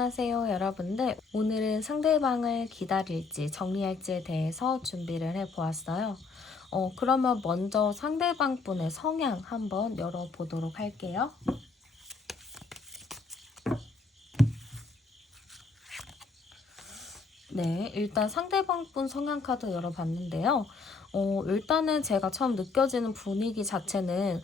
안녕하세요, 여러분들. 오늘은 상대방을 기다릴지 정리할지에 대해서 준비를 해보았어요. 그러면 먼저 상대방 분의 성향 한번 열어보도록 할게요. 네, 일단 상대방 분 성향 카드 열어봤는데요. 일단은 제가 처음 느껴지는 분위기 자체는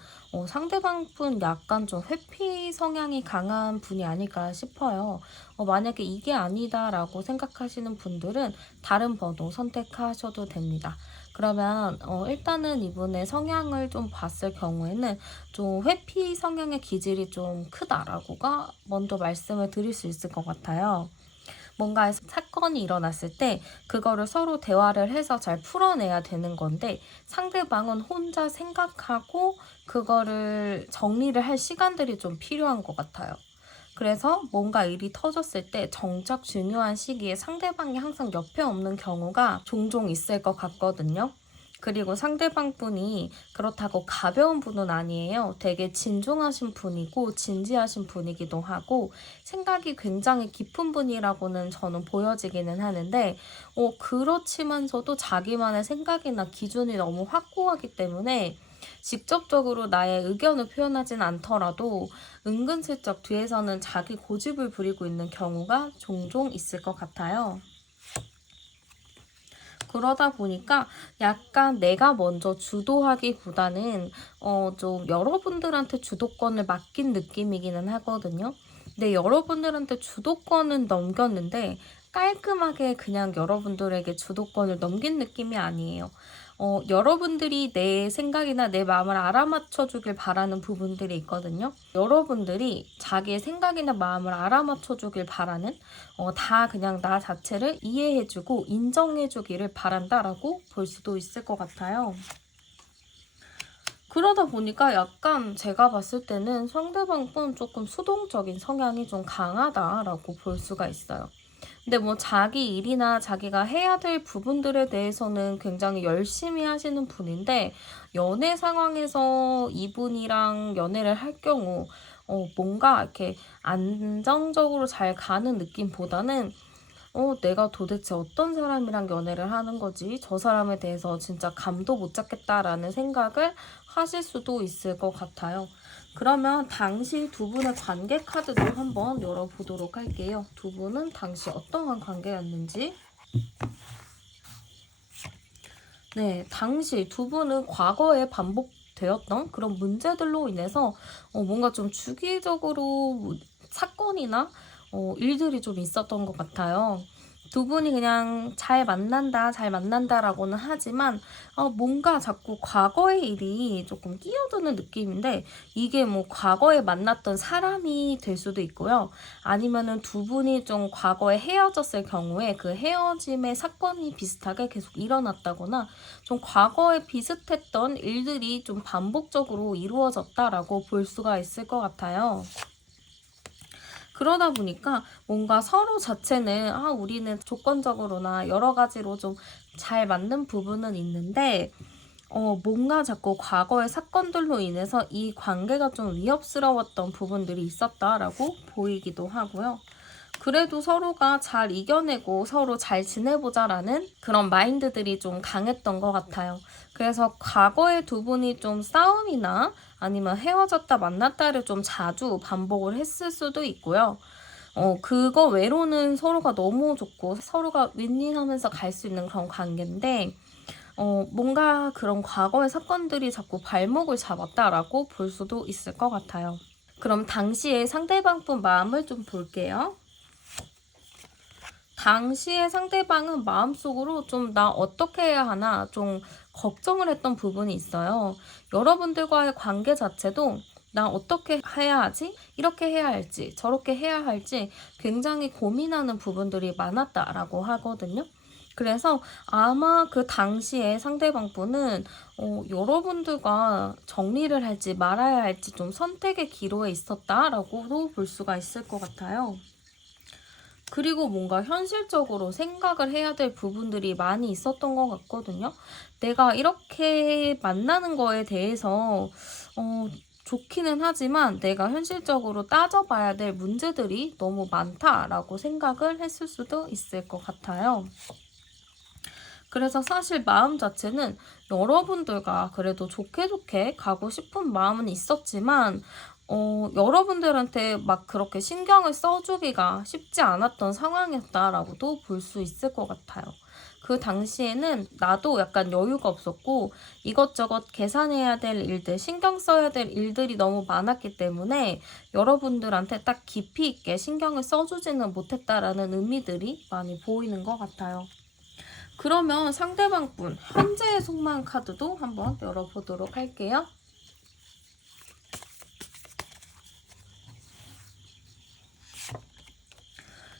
상대방 분 약간 좀 회피 성향이 강한 분이 아닐까 싶어요. 만약에 이게 아니다라고 생각하시는 분들은 다른 번호 선택하셔도 됩니다. 그러면 일단은 이분의 성향을 좀 봤을 경우에는 좀 회피 성향의 기질이 좀 크다라고가 먼저 말씀을 드릴 수 있을 것 같아요. 뭔가 사건이 일어났을 때 그거를 서로 대화를 해서 잘 풀어내야 되는 건데 상대방은 혼자 생각하고 그거를 정리를 할 시간들이 좀 필요한 것 같아요. 그래서 뭔가 일이 터졌을 때 정작 중요한 시기에 상대방이 항상 옆에 없는 경우가 종종 있을 것 같거든요. 그리고 상대방 분이 그렇다고 가벼운 분은 아니에요. 되게 진중하신 분이고 진지하신 분이기도 하고 생각이 굉장히 깊은 분이라고는 저는 보여지기는 하는데 그렇지만서도 자기만의 생각이나 기준이 너무 확고하기 때문에 직접적으로 나의 의견을 표현하진 않더라도 은근슬쩍 뒤에서는 자기 고집을 부리고 있는 경우가 종종 있을 것 같아요. 그러다 보니까 약간 내가 먼저 주도하기보다는 좀 여러분들한테 주도권을 맡긴 느낌이기는 하거든요. 근데 여러분들한테 주도권은 넘겼는데 깔끔하게 그냥 여러분들에게 주도권을 넘긴 느낌이 아니에요. 여러분들이 내 생각이나 내 마음을 알아맞혀 주길 바라는 부분들이 있거든요. 여러분들이 자기의 생각이나 마음을 알아맞혀 주길 바라는 다 그냥 나 자체를 이해해주고 인정해주기를 바란다라고 볼 수도 있을 것 같아요. 그러다 보니까 약간 제가 봤을 때는 상대방 분 조금 수동적인 성향이 좀 강하다라고 볼 수가 있어요. 근데 뭐 자기 일이나 자기가 해야 될 부분들에 대해서는 굉장히 열심히 하시는 분인데 연애 상황에서 이분이랑 연애를 할 경우 뭔가 이렇게 안정적으로 잘 가는 느낌보다는 내가 도대체 어떤 사람이랑 연애를 하는 거지? 저 사람에 대해서 진짜 감도 못 잡겠다라는 생각을 하실 수도 있을 것 같아요. 그러면 당시 두 분의 관계 카드를 한번 열어보도록 할게요. 두 분은 당시 어떠한 관계였는지. 네, 당시 두 분은 과거에 반복되었던 그런 문제들로 인해서 뭔가 좀 주기적으로 사건이나 일들이 좀 있었던 것 같아요. 두 분이 그냥 잘 만난다라고는 하지만 뭔가 자꾸 과거의 일이 조금 끼어드는 느낌인데 이게 뭐 과거에 만났던 사람이 될 수도 있고요. 아니면은 두 분이 좀 과거에 헤어졌을 경우에 그 헤어짐의 사건이 비슷하게 계속 일어났다거나 좀 과거에 비슷했던 일들이 좀 반복적으로 이루어졌다라고 볼 수가 있을 것 같아요. 그러다 보니까 뭔가 서로 자체는 우리는 조건적으로나 여러 가지로 좀 잘 맞는 부분은 있는데 뭔가 자꾸 과거의 사건들로 인해서 이 관계가 좀 위협스러웠던 부분들이 있었다라고 보이기도 하고요. 그래도 서로가 잘 이겨내고 서로 잘 지내보자라는 그런 마인드들이 좀 강했던 것 같아요. 그래서 과거에 두 분이 좀 싸움이나 아니면 헤어졌다 만났다를 좀 자주 반복을 했을 수도 있고요. 그거 외로는 서로가 너무 좋고 서로가 윈윈하면서 갈 수 있는 그런 관계인데, 뭔가 그런 과거의 사건들이 자꾸 발목을 잡았다라고 볼 수도 있을 것 같아요. 그럼 당시에 상대방 분 마음을 좀 볼게요. 당시에 상대방은 마음속으로 좀 나 어떻게 해야 하나 좀 걱정을 했던 부분이 있어요. 여러분들과의 관계 자체도 나 어떻게 해야 하지? 이렇게 해야 할지, 저렇게 해야 할지 굉장히 고민하는 부분들이 많았다라고 하거든요. 그래서 아마 그 당시에 상대방 분은 여러분들과 정리를 할지 말아야 할지 좀 선택의 기로에 있었다라고도 볼 수가 있을 것 같아요. 그리고 뭔가 현실적으로 생각을 해야 될 부분들이 많이 있었던 것 같거든요. 내가 이렇게 만나는 거에 대해서 좋기는 하지만 내가 현실적으로 따져봐야 될 문제들이 너무 많다라고 생각을 했을 수도 있을 것 같아요. 그래서 사실 마음 자체는 여러분들과 그래도 좋게 좋게 가고 싶은 마음은 있었지만, 여러분들한테 막 그렇게 신경을 써주기가 쉽지 않았던 상황이었다라고도 볼 수 있을 것 같아요. 그 당시에는 나도 약간 여유가 없었고 이것저것 계산해야 될 일들, 신경 써야 될 일들이 너무 많았기 때문에 여러분들한테 딱 깊이 있게 신경을 써주지는 못했다라는 의미들이 많이 보이는 것 같아요. 그러면 상대방 분 현재의 속마음 카드도 한번 열어보도록 할게요.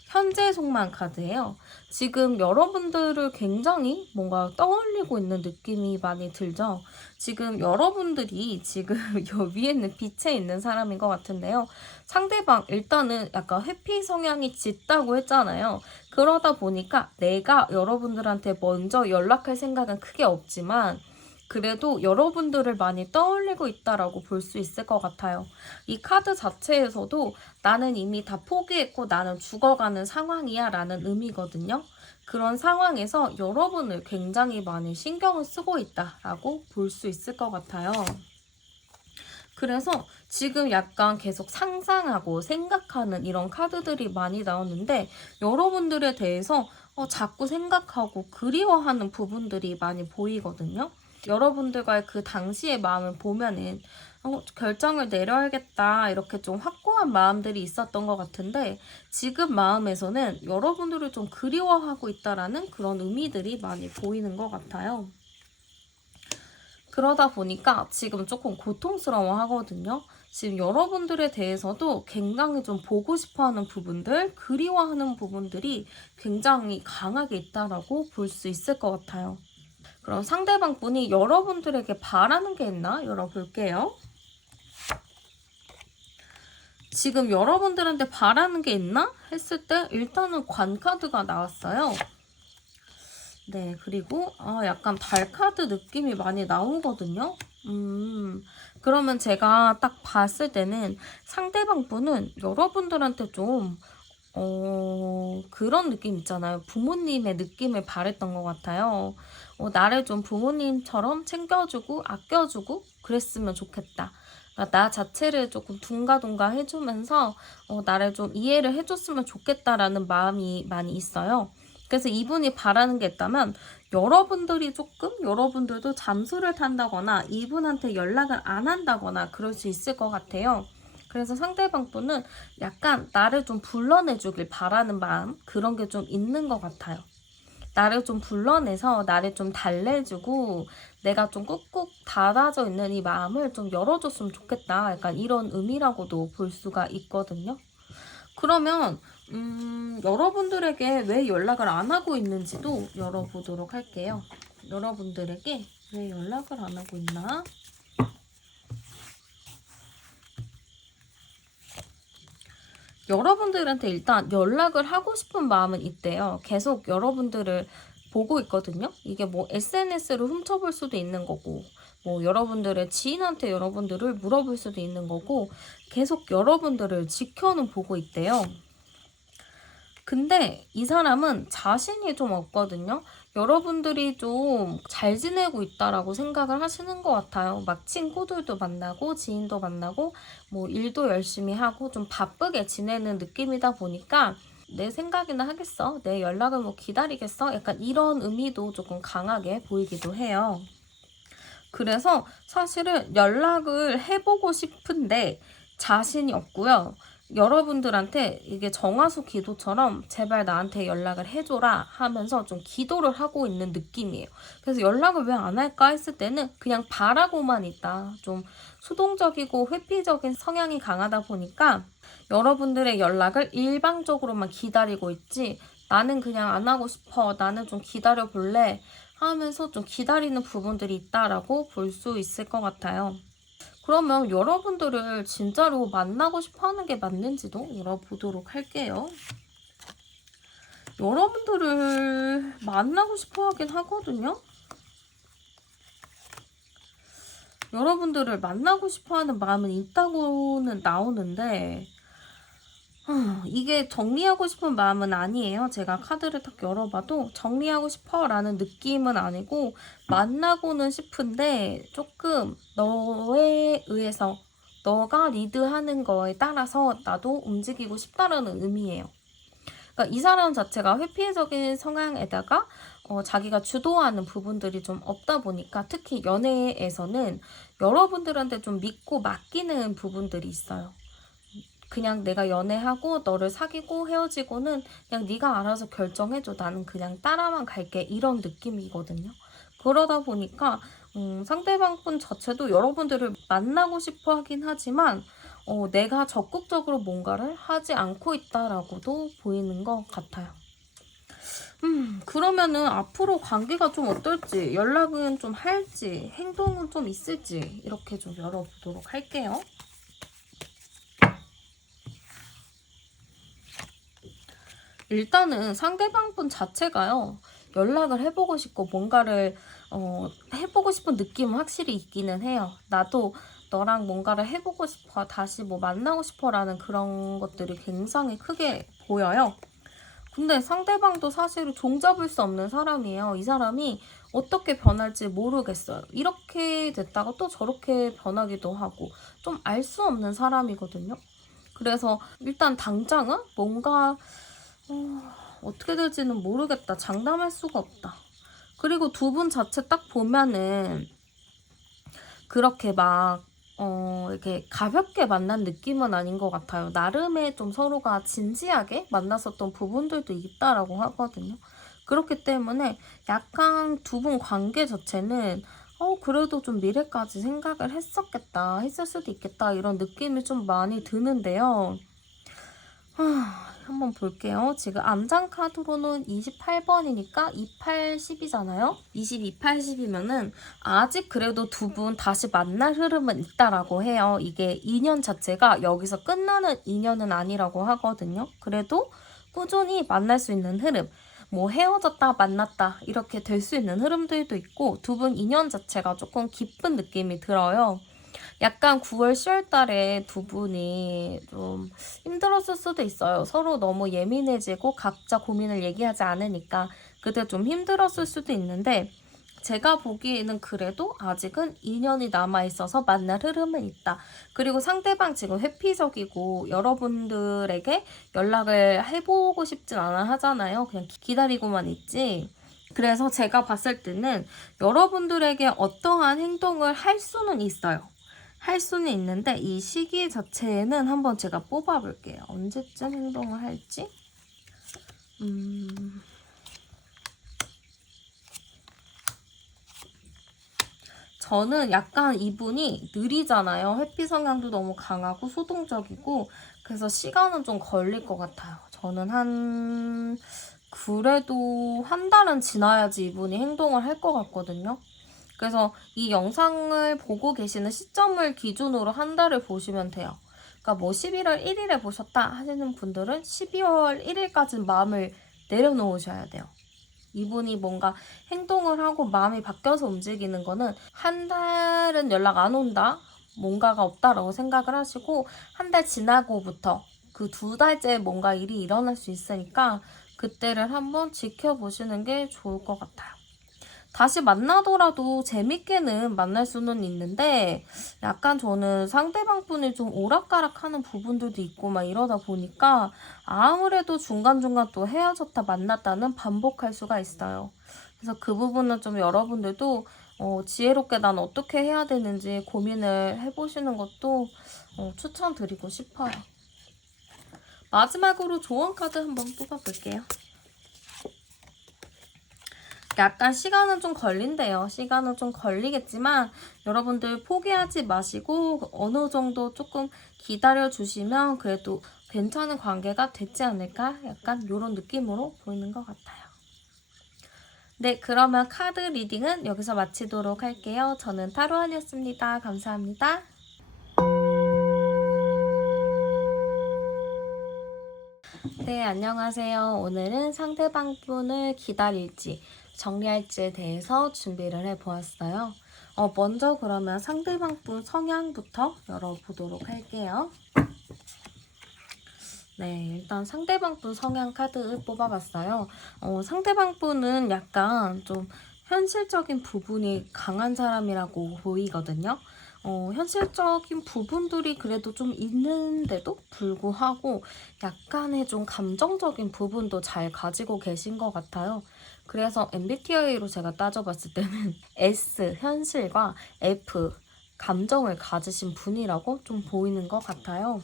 현재 속마음 카드예요. 지금 여러분들을 굉장히 뭔가 떠올리고 있는 느낌이 많이 들죠. 지금 여러분들이 지금 여 위에 있는 빛에 있는 사람인 것 같은데요. 상대방 일단은 약간 회피 성향이 짙다고 했잖아요. 그러다 보니까 내가 여러분들한테 먼저 연락할 생각은 크게 없지만 그래도 여러분들을 많이 떠올리고 있다라고 볼 수 있을 것 같아요. 이 카드 자체에서도 나는 이미 다 포기했고 나는 죽어가는 상황이야 라는 의미거든요. 그런 상황에서 여러분을 굉장히 많이 신경을 쓰고 있다라고 볼 수 있을 것 같아요. 그래서 지금 약간 계속 상상하고 생각하는 이런 카드들이 많이 나오는데 여러분들에 대해서 자꾸 생각하고 그리워하는 부분들이 많이 보이거든요. 여러분들과의 그 당시의 마음을 보면은 결정을 내려야겠다 이렇게 좀 확고한 마음들이 있었던 것 같은데 지금 마음에서는 여러분들을 좀 그리워하고 있다라는 그런 의미들이 많이 보이는 것 같아요. 그러다 보니까 지금 조금 고통스러워 하거든요. 지금 여러분들에 대해서도 굉장히 좀 보고 싶어하는 부분들, 그리워하는 부분들이 굉장히 강하게 있다라고 볼 수 있을 것 같아요. 그럼 상대방 분이 여러분들에게 바라는 게 있나? 열어볼게요. 지금 여러분들한테 바라는 게 있나? 했을 때 일단은 관카드가 나왔어요. 네, 그리고 약간 달카드 느낌이 많이 나오거든요. 그러면 제가 딱 봤을 때는 상대방 분은 여러분들한테 좀 그런 느낌 있잖아요. 부모님의 느낌을 바랬던 것 같아요. 나를 좀 부모님처럼 챙겨주고 아껴주고 그랬으면 좋겠다. 그러니까 나 자체를 조금 둥가둥가 해주면서 나를 좀 이해를 해줬으면 좋겠다라는 마음이 많이 있어요. 그래서 이분이 바라는 게 있다면 여러분들이 조금 여러분들도 잠수를 탄다거나 이분한테 연락을 안 한다거나 그럴 수 있을 것 같아요. 그래서 상대방 분은 약간 나를 좀 불러내주길 바라는 마음 그런 게 좀 있는 것 같아요. 나를 좀 불러내서 나를 좀 달래주고 내가 좀 꾹꾹 닫아져 있는 이 마음을 좀 열어줬으면 좋겠다. 약간 이런 의미라고도 볼 수가 있거든요. 그러면 여러분들에게 왜 연락을 안 하고 있는지도 열어보도록 할게요. 여러분들에게 왜 연락을 안 하고 있나? 여러분들한테 일단 연락을 하고 싶은 마음은 있대요. 계속 여러분들을 보고 있거든요. 이게 뭐 SNS로 훔쳐볼 수도 있는 거고, 뭐 여러분들의 지인한테 여러분들을 물어볼 수도 있는 거고, 계속 여러분들을 지켜는 보고 있대요. 근데 이 사람은 자신이 좀 없거든요. 여러분들이 좀 잘 지내고 있다라고 생각을 하시는 것 같아요. 막 친구들도 만나고 지인도 만나고 뭐 일도 열심히 하고 좀 바쁘게 지내는 느낌이다 보니까 내 생각이나 하겠어? 내 연락을 뭐 기다리겠어? 약간 이런 의미도 조금 강하게 보이기도 해요. 그래서 사실은 연락을 해보고 싶은데 자신이 없고요. 여러분들한테 이게 정화수 기도처럼 제발 나한테 연락을 해줘라 하면서 좀 기도를 하고 있는 느낌이에요. 그래서 연락을 왜 안 할까 했을 때는 그냥 바라고만 있다. 좀 수동적이고 회피적인 성향이 강하다 보니까 여러분들의 연락을 일방적으로만 기다리고 있지 나는 그냥 안 하고 싶어. 나는 좀 기다려 볼래. 하면서 좀 기다리는 부분들이 있다라고 볼 수 있을 것 같아요. 그러면 여러분들을 진짜로 만나고 싶어 하는 게 맞는지도 열어보도록 할게요. 여러분들을 만나고 싶어 하긴 하거든요. 여러분들을 만나고 싶어하는 마음은 있다고는 나오는데 이게 정리하고 싶은 마음은 아니에요. 제가 카드를 딱 열어봐도 정리하고 싶어 라는 느낌은 아니고 만나고는 싶은데 조금 너에 의해서 너가 리드하는 거에 따라서 나도 움직이고 싶다라는 의미예요. 그러니까 이 사람 자체가 회피적인 성향에다가 자기가 주도하는 부분들이 좀 없다 보니까 특히 연애에서는 여러분들한테 좀 믿고 맡기는 부분들이 있어요. 그냥 내가 연애하고 너를 사귀고 헤어지고는 그냥 네가 알아서 결정해줘. 나는 그냥 따라만 갈게. 이런 느낌이거든요. 그러다 보니까 상대방 분 자체도 여러분들을 만나고 싶어 하긴 하지만 내가 적극적으로 뭔가를 하지 않고 있다라고도 보이는 것 같아요. 그러면은 앞으로 관계가 좀 어떨지, 연락은 좀 할지, 행동은 좀 있을지 이렇게 좀 열어보도록 할게요. 일단은 상대방 분 자체가요, 연락을 해보고 싶고 뭔가를 해보고 싶은 느낌은 확실히 있기는 해요. 나도 너랑 뭔가를 해보고 싶어, 다시 뭐 만나고 싶어 라는 그런 것들이 굉장히 크게 보여요. 근데 상대방도 사실은 종잡을 수 없는 사람이에요. 이 사람이 어떻게 변할지 모르겠어요. 이렇게 됐다가 또 저렇게 변하기도 하고 좀 알 수 없는 사람이거든요. 그래서 일단 당장은 뭔가 어떻게 될지는 모르겠다. 장담할 수가 없다. 그리고 두 분 자체 딱 보면은 그렇게 막 이렇게 가볍게 만난 느낌은 아닌 것 같아요. 나름의 좀 서로가 진지하게 만났었던 부분들도 있다라고 하거든요. 그렇기 때문에 약간 두 분 관계 자체는 그래도 좀 미래까지 생각을 했을 수도 있겠다 이런 느낌이 좀 많이 드는데요. 한번 볼게요. 지금 암장 카드로는 28번이니까 28, 10이잖아요. 22, 80이면은 아직 그래도 두 분 다시 만날 흐름은 있다라고 해요. 이게 인연 자체가 여기서 끝나는 인연은 아니라고 하거든요. 그래도 꾸준히 만날 수 있는 흐름. 뭐 헤어졌다 만났다 이렇게 될 수 있는 흐름들도 있고 두 분 인연 자체가 조금 깊은 느낌이 들어요. 약간 9월, 10월 달에 두 분이 좀 힘들었을 수도 있어요. 서로 너무 예민해지고 각자 고민을 얘기하지 않으니까 그때 좀 힘들었을 수도 있는데 제가 보기에는 그래도 아직은 인연이 남아있어서 만날 흐름은 있다. 그리고 상대방 지금 회피적이고 여러분들에게 연락을 해보고 싶진 않아 하잖아요. 그냥 기다리고만 있지. 그래서 제가 봤을 때는 여러분들에게 어떠한 행동을 할 수는 있어요. 할 수는 있는데 이 시기 자체는 한번 제가 뽑아볼게요. 언제쯤 행동을 할지. 저는 약간 이분이 느리잖아요. 회피 성향도 너무 강하고 소동적이고 그래서 시간은 좀 걸릴 것 같아요. 저는 그래도 한 달은 지나야지 이분이 행동을 할 것 같거든요. 그래서 이 영상을 보고 계시는 시점을 기준으로 한 달을 보시면 돼요. 그러니까 뭐 11월 1일에 보셨다 하시는 분들은 12월 1일까지 마음을 내려놓으셔야 돼요. 이분이 뭔가 행동을 하고 마음이 바뀌어서 움직이는 거는 한 달은 연락 안 온다, 뭔가가 없다라고 생각을 하시고 한 달 지나고부터 그 2달째 뭔가 일이 일어날 수 있으니까 그때를 한번 지켜보시는 게 좋을 것 같아요. 다시 만나더라도 재밌게는 만날 수는 있는데 약간 저는 상대방 분이 좀 오락가락하는 부분들도 있고 막 이러다 보니까 아무래도 중간중간 또 헤어졌다 만났다는 반복할 수가 있어요. 그래서 그 부분은 좀 여러분들도 지혜롭게 난 어떻게 해야 되는지 고민을 해보시는 것도 추천드리고 싶어요. 마지막으로 조언 카드 한번 뽑아볼게요. 약간 시간은 좀 걸린대요. 시간은 좀 걸리겠지만 여러분들 포기하지 마시고 어느 정도 조금 기다려 주시면 그래도 괜찮은 관계가 되지 않을까? 약간 이런 느낌으로 보이는 것 같아요. 네, 그러면 카드 리딩은 여기서 마치도록 할게요. 저는 타로안이었습니다. 감사합니다. 네, 안녕하세요. 오늘은 상대방 분을 기다릴지, 정리할지에 대해서 준비를 해보았어요. 먼저 그러면 상대방 분 성향부터 열어보도록 할게요. 네, 일단 상대방 분 성향 카드 뽑아봤어요. 상대방 분은 약간 좀 현실적인 부분이 강한 사람이라고 보이거든요. 현실적인 부분들이 그래도 좀 있는데도 불구하고 약간의 좀 감정적인 부분도 잘 가지고 계신 것 같아요. 그래서 MBTI로 제가 따져봤을 때는 S, 현실과 F, 감정을 가지신 분이라고 좀 보이는 것 같아요.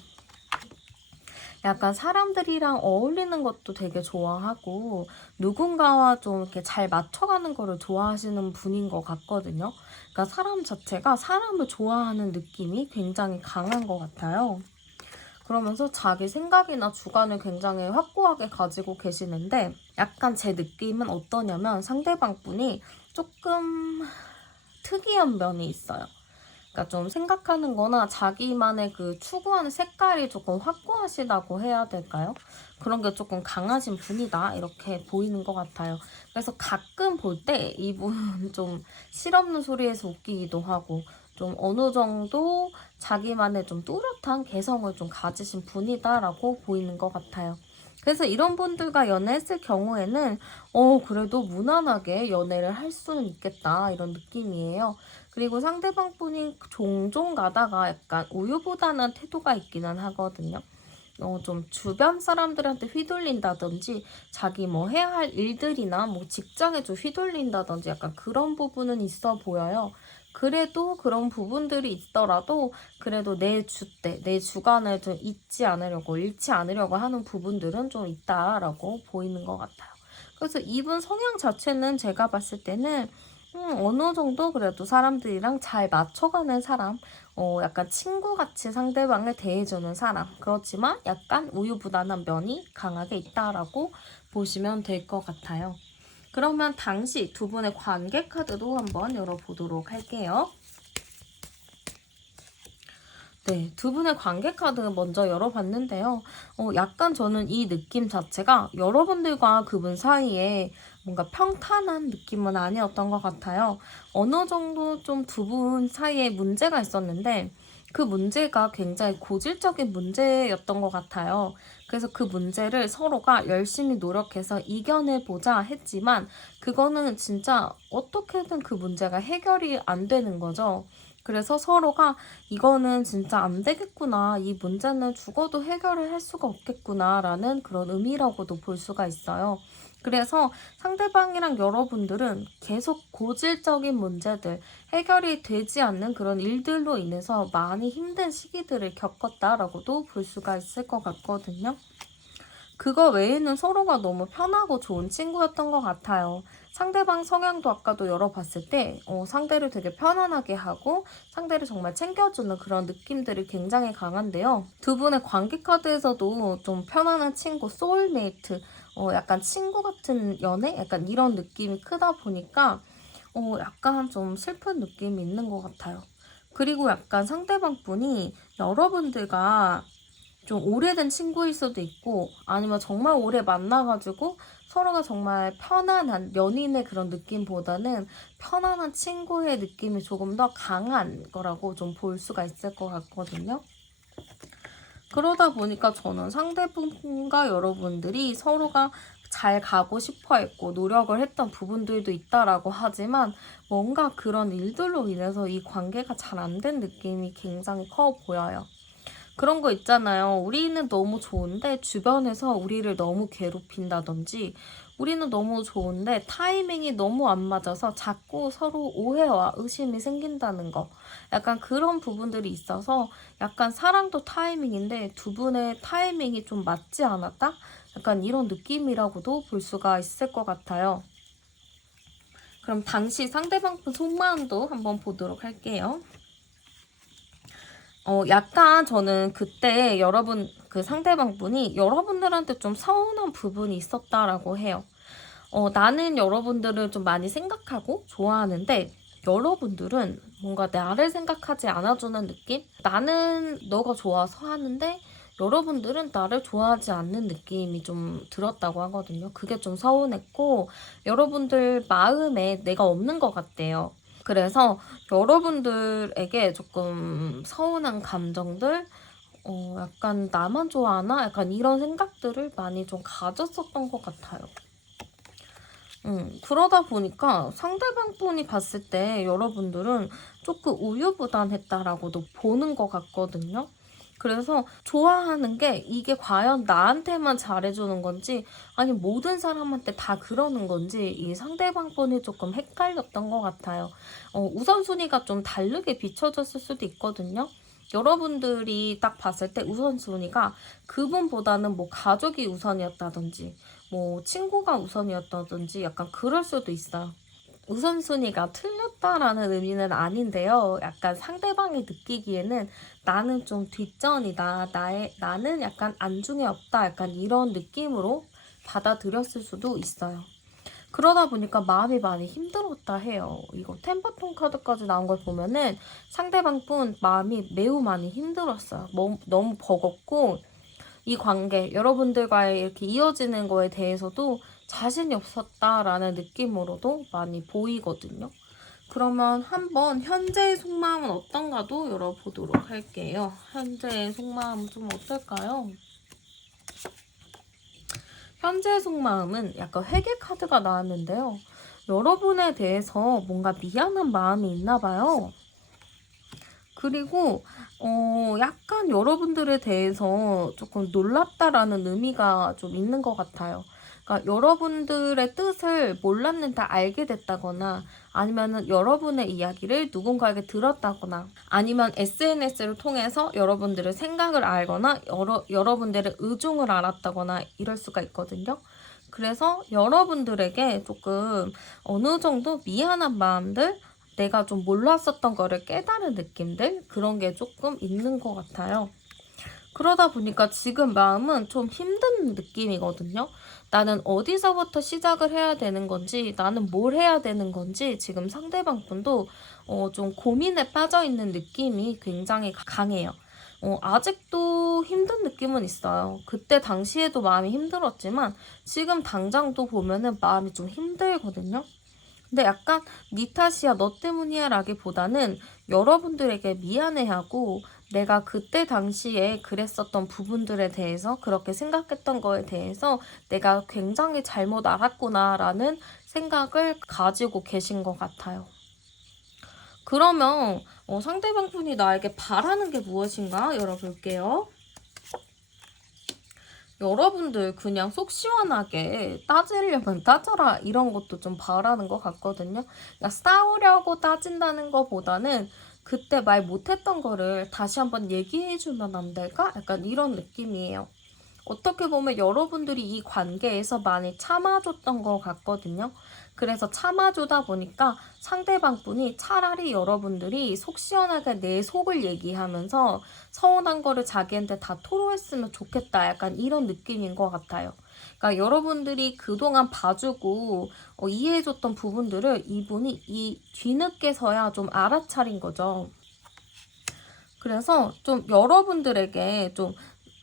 약간 사람들이랑 어울리는 것도 되게 좋아하고 누군가와 좀 이렇게 잘 맞춰가는 거를 좋아하시는 분인 것 같거든요. 그러니까 사람 자체가 사람을 좋아하는 느낌이 굉장히 강한 것 같아요. 그러면서 자기 생각이나 주관을 굉장히 확고하게 가지고 계시는데 약간 제 느낌은 어떠냐면 상대방 분이 조금 특이한 면이 있어요. 그러니까 좀 생각하는 거나 자기만의 그 추구하는 색깔이 조금 확고하시다고 해야 될까요? 그런 게 조금 강하신 분이다 이렇게 보이는 것 같아요. 그래서 가끔 볼 때 이분 좀 실없는 소리에서 웃기기도 하고 좀 어느 정도 자기만의 좀 뚜렷한 개성을 좀 가지신 분이다라고 보이는 것 같아요. 그래서 이런 분들과 연애했을 경우에는 그래도 무난하게 연애를 할 수는 있겠다 이런 느낌이에요. 그리고 상대방 분이 종종 가다가 약간 우유부단한 태도가 있기는 하거든요. 좀 주변 사람들한테 휘둘린다든지 자기 뭐 해야 할 일들이나 뭐 직장에 좀 휘둘린다든지 약간 그런 부분은 있어 보여요. 그래도 그런 부분들이 있더라도 그래도 내 주대, 내 주관을 좀 잃지 않으려고 하는 부분들은 좀 있다라고 보이는 것 같아요. 그래서 이분 성향 자체는 제가 봤을 때는 어느 정도 그래도 사람들이랑 잘 맞춰가는 사람, 약간 친구같이 상대방을 대해주는 사람. 그렇지만 약간 우유부단한 면이 강하게 있다라고 보시면 될 것 같아요. 그러면 당시 두 분의 관계 카드도 한번 열어보도록 할게요. 네, 두 분의 관계 카드 먼저 열어봤는데요. 약간 저는 이 느낌 자체가 여러분들과 그분 사이에 뭔가 평탄한 느낌은 아니었던 것 같아요. 어느 정도 좀 두 분 사이에 문제가 있었는데 그 문제가 굉장히 고질적인 문제였던 것 같아요. 그래서 그 문제를 서로가 열심히 노력해서 이겨내보자 했지만 그거는 진짜 어떻게든 그 문제가 해결이 안 되는 거죠. 그래서 서로가 이거는 진짜 안 되겠구나. 이 문제는 죽어도 해결을 할 수가 없겠구나. 라는 그런 의미라고도 볼 수가 있어요. 그래서 상대방이랑 여러분들은 계속 고질적인 문제들, 해결이 되지 않는 그런 일들로 인해서 많이 힘든 시기들을 겪었다라고도 볼 수가 있을 것 같거든요. 그거 외에는 서로가 너무 편하고 좋은 친구였던 것 같아요. 상대방 성향도 아까도 열어봤을 때 상대를 되게 편안하게 하고 상대를 정말 챙겨주는 그런 느낌들이 굉장히 강한데요. 두 분의 관계 카드에서도 좀 편안한 친구, 소울메이트, 약간 친구 같은 연애? 약간 이런 느낌이 크다 보니까 약간 좀 슬픈 느낌이 있는 것 같아요. 그리고 약간 상대방 분이 여러분들과 좀 오래된 친구일 수도 있고 아니면 정말 오래 만나가지고 서로가 정말 편안한 연인의 그런 느낌보다는 편안한 친구의 느낌이 조금 더 강한 거라고 좀 볼 수가 있을 것 같거든요. 그러다 보니까 저는 상대분과 여러분들이 서로가 잘 가고 싶어 했고 노력을 했던 부분들도 있다라고 하지만 뭔가 그런 일들로 인해서 이 관계가 잘 안 된 느낌이 굉장히 커 보여요. 그런 거 있잖아요. 우리는 너무 좋은데 주변에서 우리를 너무 괴롭힌다든지 우리는 너무 좋은데 타이밍이 너무 안 맞아서 자꾸 서로 오해와 의심이 생긴다는 거. 약간 그런 부분들이 있어서 약간 사랑도 타이밍인데 두 분의 타이밍이 좀 맞지 않았다? 약간 이런 느낌이라고도 볼 수가 있을 것 같아요. 그럼 당시 상대방 분 속마음도 한번 보도록 할게요. 약간 저는 그때 여러분, 그 상대방 분이 여러분들한테 좀 서운한 부분이 있었다라고 해요. 나는 여러분들을 좀 많이 생각하고 좋아하는데 여러분들은 뭔가 나를 생각하지 않아주는 느낌? 나는 너가 좋아서 하는데 여러분들은 나를 좋아하지 않는 느낌이 좀 들었다고 하거든요. 그게 좀 서운했고 여러분들 마음에 내가 없는 것 같대요. 그래서 여러분들에게 조금 서운한 감정들, 약간 나만 좋아하나? 약간 이런 생각들을 많이 좀 가졌었던 것 같아요. 그러다 보니까 상대방 분이 봤을 때 여러분들은 조금 우유부단했다라고도 보는 것 같거든요. 그래서 좋아하는 게 이게 과연 나한테만 잘해주는 건지 아니 모든 사람한테 다 그러는 건지 이 상대방 분이 조금 헷갈렸던 것 같아요. 우선순위가 좀 다르게 비춰졌을 수도 있거든요. 여러분들이 딱 봤을 때 우선순위가 그분보다는 뭐 가족이 우선이었다든지 뭐 친구가 우선이었다든지 약간 그럴 수도 있어요. 우선순위가 틀렸다라는 의미는 아닌데요. 약간 상대방이 느끼기에는 나는 좀 뒷전이다. 나는 약간 안중에 없다. 약간 이런 느낌으로 받아들였을 수도 있어요. 그러다 보니까 마음이 많이 힘들었다 해요. 이거 템버톤 카드까지 나온 걸 보면은 상대방 분 마음이 매우 많이 힘들었어요. 너무 버겁고 이 관계, 여러분들과의 이렇게 이어지는 거에 대해서도 자신이 없었다라는 느낌으로도 많이 보이거든요. 그러면 한번 현재의 속마음은 어떤가도 열어보도록 할게요. 현재의 속마음은 좀 어떨까요? 현재의 속마음은 약간 회개 카드가 나왔는데요. 여러분에 대해서 뭔가 미안한 마음이 있나 봐요. 그리고 약간 여러분들에 대해서 조금 놀랍다라는 의미가 좀 있는 것 같아요. 그러니까 여러분들의 뜻을 몰랐는데 알게 됐다거나 아니면은 여러분의 이야기를 누군가에게 들었다거나 아니면 SNS를 통해서 여러분들의 생각을 알거나 여러분들의 의중을 알았다거나 이럴 수가 있거든요. 그래서 여러분들에게 조금 어느 정도 미안한 마음들 내가 좀 몰랐었던 거를 깨달은 느낌들 그런 게 조금 있는 것 같아요. 그러다 보니까 지금 마음은 좀 힘든 느낌이거든요. 나는 어디서부터 시작을 해야 되는 건지, 나는 뭘 해야 되는 건지 지금 상대방 분도 좀 고민에 빠져 있는 느낌이 굉장히 강해요. 아직도 힘든 느낌은 있어요. 그때 당시에도 마음이 힘들었지만 지금 당장도 보면은 마음이 좀 힘들거든요. 근데 약간 니 탓이야, 너 때문이야 라기보다는 여러분들에게 미안해하고 내가 그때 당시에 그랬었던 부분들에 대해서 그렇게 생각했던 거에 대해서 내가 굉장히 잘못 알았구나 라는 생각을 가지고 계신 것 같아요. 그러면 상대방 분이 나에게 바라는 게 무엇인가 열어볼게요. 여러분들 그냥 속 시원하게 따지려면 따져라 이런 것도 좀 바라는 것 같거든요. 그러니까 싸우려고 따진다는 것보다는 그때 말 못했던 거를 다시 한번 얘기해주면 안 될까? 약간 이런 느낌이에요. 어떻게 보면 여러분들이 이 관계에서 많이 참아줬던 것 같거든요. 그래서 참아주다 보니까 상대방 분이 차라리 여러분들이 속 시원하게 내 속을 얘기하면서 서운한 거를 자기한테 다 토로했으면 좋겠다. 약간 이런 느낌인 것 같아요. 그러니까 여러분들이 그동안 봐주고 이해해줬던 부분들을 이분이 이 뒤늦게서야 좀 알아차린 거죠. 그래서 좀 여러분들에게 좀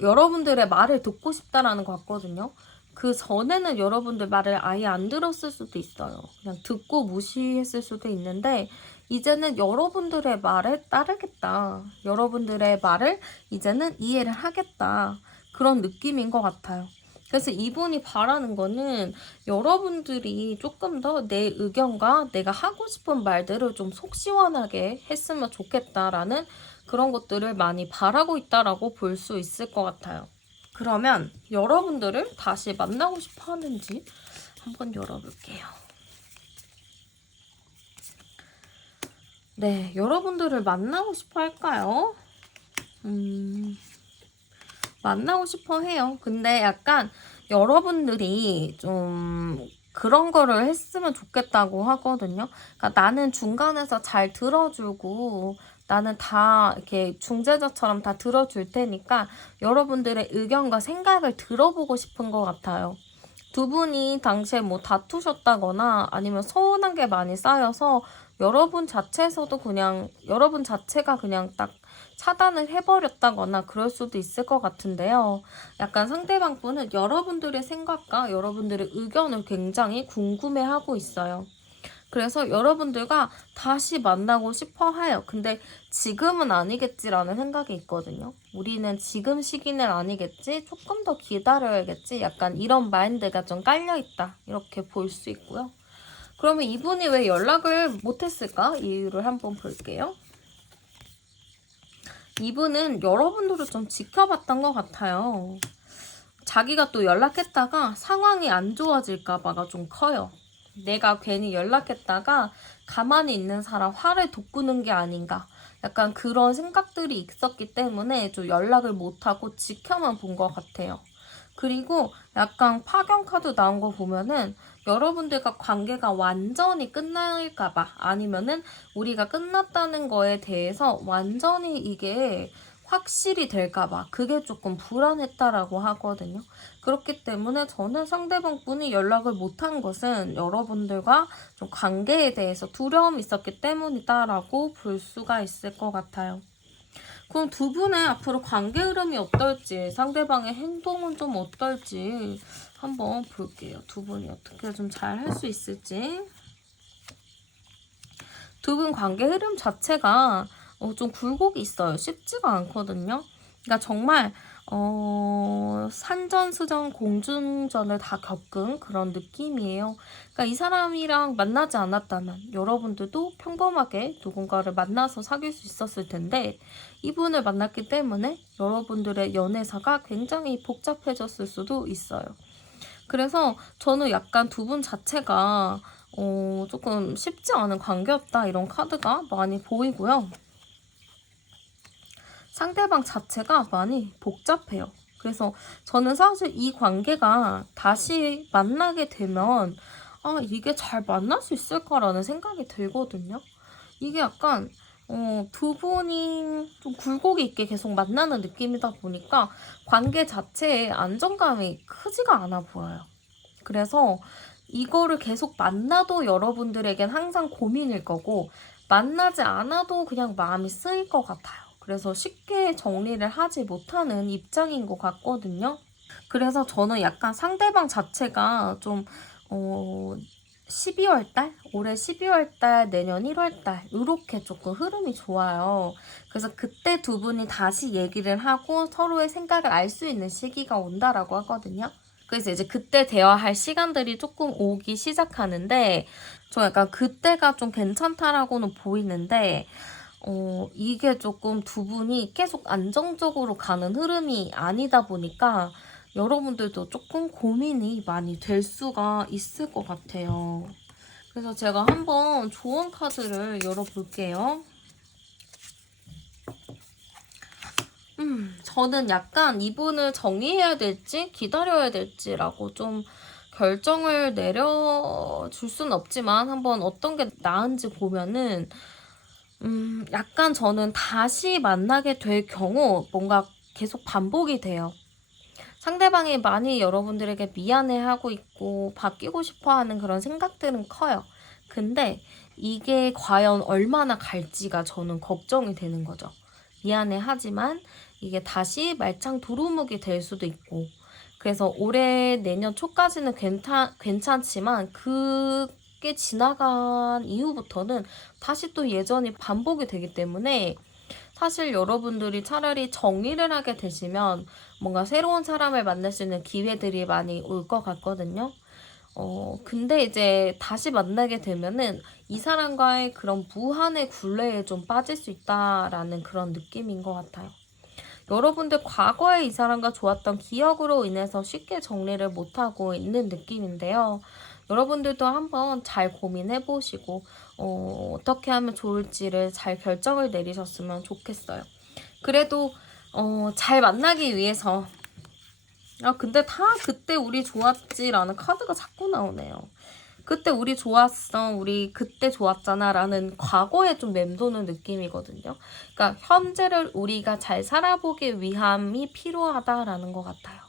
여러분들의 말을 듣고 싶다라는 것 같거든요. 그 전에는 여러분들 말을 아예 안 들었을 수도 있어요. 그냥 듣고 무시했을 수도 있는데 이제는 여러분들의 말에 따르겠다. 여러분들의 말을 이제는 이해를 하겠다. 그런 느낌인 것 같아요. 그래서 이분이 바라는 거는 여러분들이 조금 더 내 의견과 내가 하고 싶은 말들을 좀 속 시원하게 했으면 좋겠다라는 그런 것들을 많이 바라고 있다라고 볼 수 있을 것 같아요. 그러면 여러분들을 다시 만나고 싶어 하는지 한번 열어볼게요. 네, 여러분들을 만나고 싶어 할까요? 만나고 싶어 해요. 근데 약간 여러분들이 좀 그런 거를 했으면 좋겠다고 하거든요. 그러니까 나는 중간에서 잘 들어주고 나는 다 이렇게 중재자처럼 다 들어줄 테니까 여러분들의 의견과 생각을 들어보고 싶은 것 같아요. 두 분이 당시에 뭐 다투셨다거나 아니면 서운한 게 많이 쌓여서 여러분 자체에서도 그냥 여러분 자체가 그냥 딱 차단을 해버렸다거나 그럴 수도 있을 것 같은데요. 약간 상대방 분은 여러분들의 생각과 여러분들의 의견을 굉장히 궁금해하고 있어요. 그래서 여러분들과 다시 만나고 싶어 해요. 근데 지금은 아니겠지라는 생각이 있거든요. 우리는 지금 시기는 아니겠지, 조금 더 기다려야겠지, 약간 이런 마인드가 좀 깔려있다, 이렇게 볼 수 있고요. 그러면 이분이 왜 연락을 못했을까? 이유를 한번 볼게요. 이분은 여러분들을 좀 지켜봤던 것 같아요. 자기가 또 연락했다가 상황이 안 좋아질까봐가 좀 커요. 내가 괜히 연락했다가 가만히 있는 사람 화를 돋구는 게 아닌가, 약간 그런 생각들이 있었기 때문에 좀 연락을 못하고 지켜만 본 것 같아요. 그리고 약간 파견 카드 나온 거 보면은 여러분들과 관계가 완전히 끝날까봐, 아니면은 우리가 끝났다는 거에 대해서 완전히 이게 확실히 될까봐, 그게 조금 불안했다라고 하거든요. 그렇기 때문에 저는 상대방 분이 연락을 못한 것은 여러분들과 좀 관계에 대해서 두려움이 있었기 때문이다라고 볼 수가 있을 것 같아요. 그럼 두 분의 앞으로 관계 흐름이 어떨지, 상대방의 행동은 좀 어떨지 한번 볼게요. 두 분이 어떻게 좀 잘 할 수 있을지. 두 분 관계 흐름 자체가 좀 굴곡이 있어요. 쉽지가 않거든요. 그러니까 정말 산전수전 공중전을 다 겪은 그런 느낌이에요. 그러니까 이 사람이랑 만나지 않았다면 여러분들도 평범하게 누군가를 만나서 사귈 수 있었을 텐데, 이분을 만났기 때문에 여러분들의 연애사가 굉장히 복잡해졌을 수도 있어요. 그래서 저는 약간 두 분 자체가 조금 쉽지 않은 관계였다, 이런 카드가 많이 보이고요. 상대방 자체가 많이 복잡해요. 그래서 저는 사실 이 관계가 다시 만나게 되면 이게 잘 만날 수 있을까라는 생각이 들거든요. 이게 약간 두 분이 좀 굴곡이 있게 계속 만나는 느낌이다 보니까 관계 자체에 안정감이 크지가 않아 보여요. 그래서 이거를 계속 만나도 여러분들에겐 항상 고민일 거고, 만나지 않아도 그냥 마음이 쓰일 것 같아요. 그래서 쉽게 정리를 하지 못하는 입장인 것 같거든요. 그래서 저는 약간 상대방 자체가 좀 12월 달? 올해 12월 달, 내년 1월 달 이렇게 조금 흐름이 좋아요. 그래서 그때 두 분이 다시 얘기를 하고 서로의 생각을 알 수 있는 시기가 온다라고 하거든요. 그래서 이제 그때 대화할 시간들이 조금 오기 시작하는데, 저 약간 그때가 좀 괜찮다라고는 보이는데, 이게 조금 두 분이 계속 안정적으로 가는 흐름이 아니다 보니까 여러분들도 조금 고민이 많이 될 수가 있을 것 같아요. 그래서 제가 한번 조언 카드를 열어볼게요. 저는 약간 이분을 정리해야 될지 기다려야 될지라고 좀 결정을 내려줄 수는 없지만, 한번 어떤 게 나은지 보면은 약간 저는 다시 만나게 될 경우 뭔가 계속 반복이 돼요. 상대방이 많이 여러분들에게 미안해하고 있고 바뀌고 싶어하는 그런 생각들은 커요. 근데 이게 과연 얼마나 갈지가 저는 걱정이 되는 거죠. 미안해하지만 이게 다시 말짱 도루묵이 될 수도 있고, 그래서 올해 내년 초까지는 괜찮지만 그게 지나간 이후부터는 다시 또 예전이 반복이 되기 때문에, 사실 여러분들이 차라리 정리를 하게 되시면 뭔가 새로운 사람을 만날 수 있는 기회들이 많이 올 것 같거든요. 근데 이제 다시 만나게 되면은 이 사람과의 그런 무한의 굴레에 좀 빠질 수 있다라는 그런 느낌인 것 같아요. 여러분들 과거에 이 사람과 좋았던 기억으로 인해서 쉽게 정리를 못하고 있는 느낌인데요. 여러분들도 한번 잘 고민해보시고 어떻게 하면 좋을지를 잘 결정을 내리셨으면 좋겠어요. 그래도 잘 만나기 위해서, 근데 다 그때 우리 좋았지라는 카드가 자꾸 나오네요. 그때 우리 좋았어, 우리 그때 좋았잖아 라는 과거에 좀 맴도는 느낌이거든요. 그러니까 현재를 우리가 잘 살아보기 위함이 필요하다라는 것 같아요.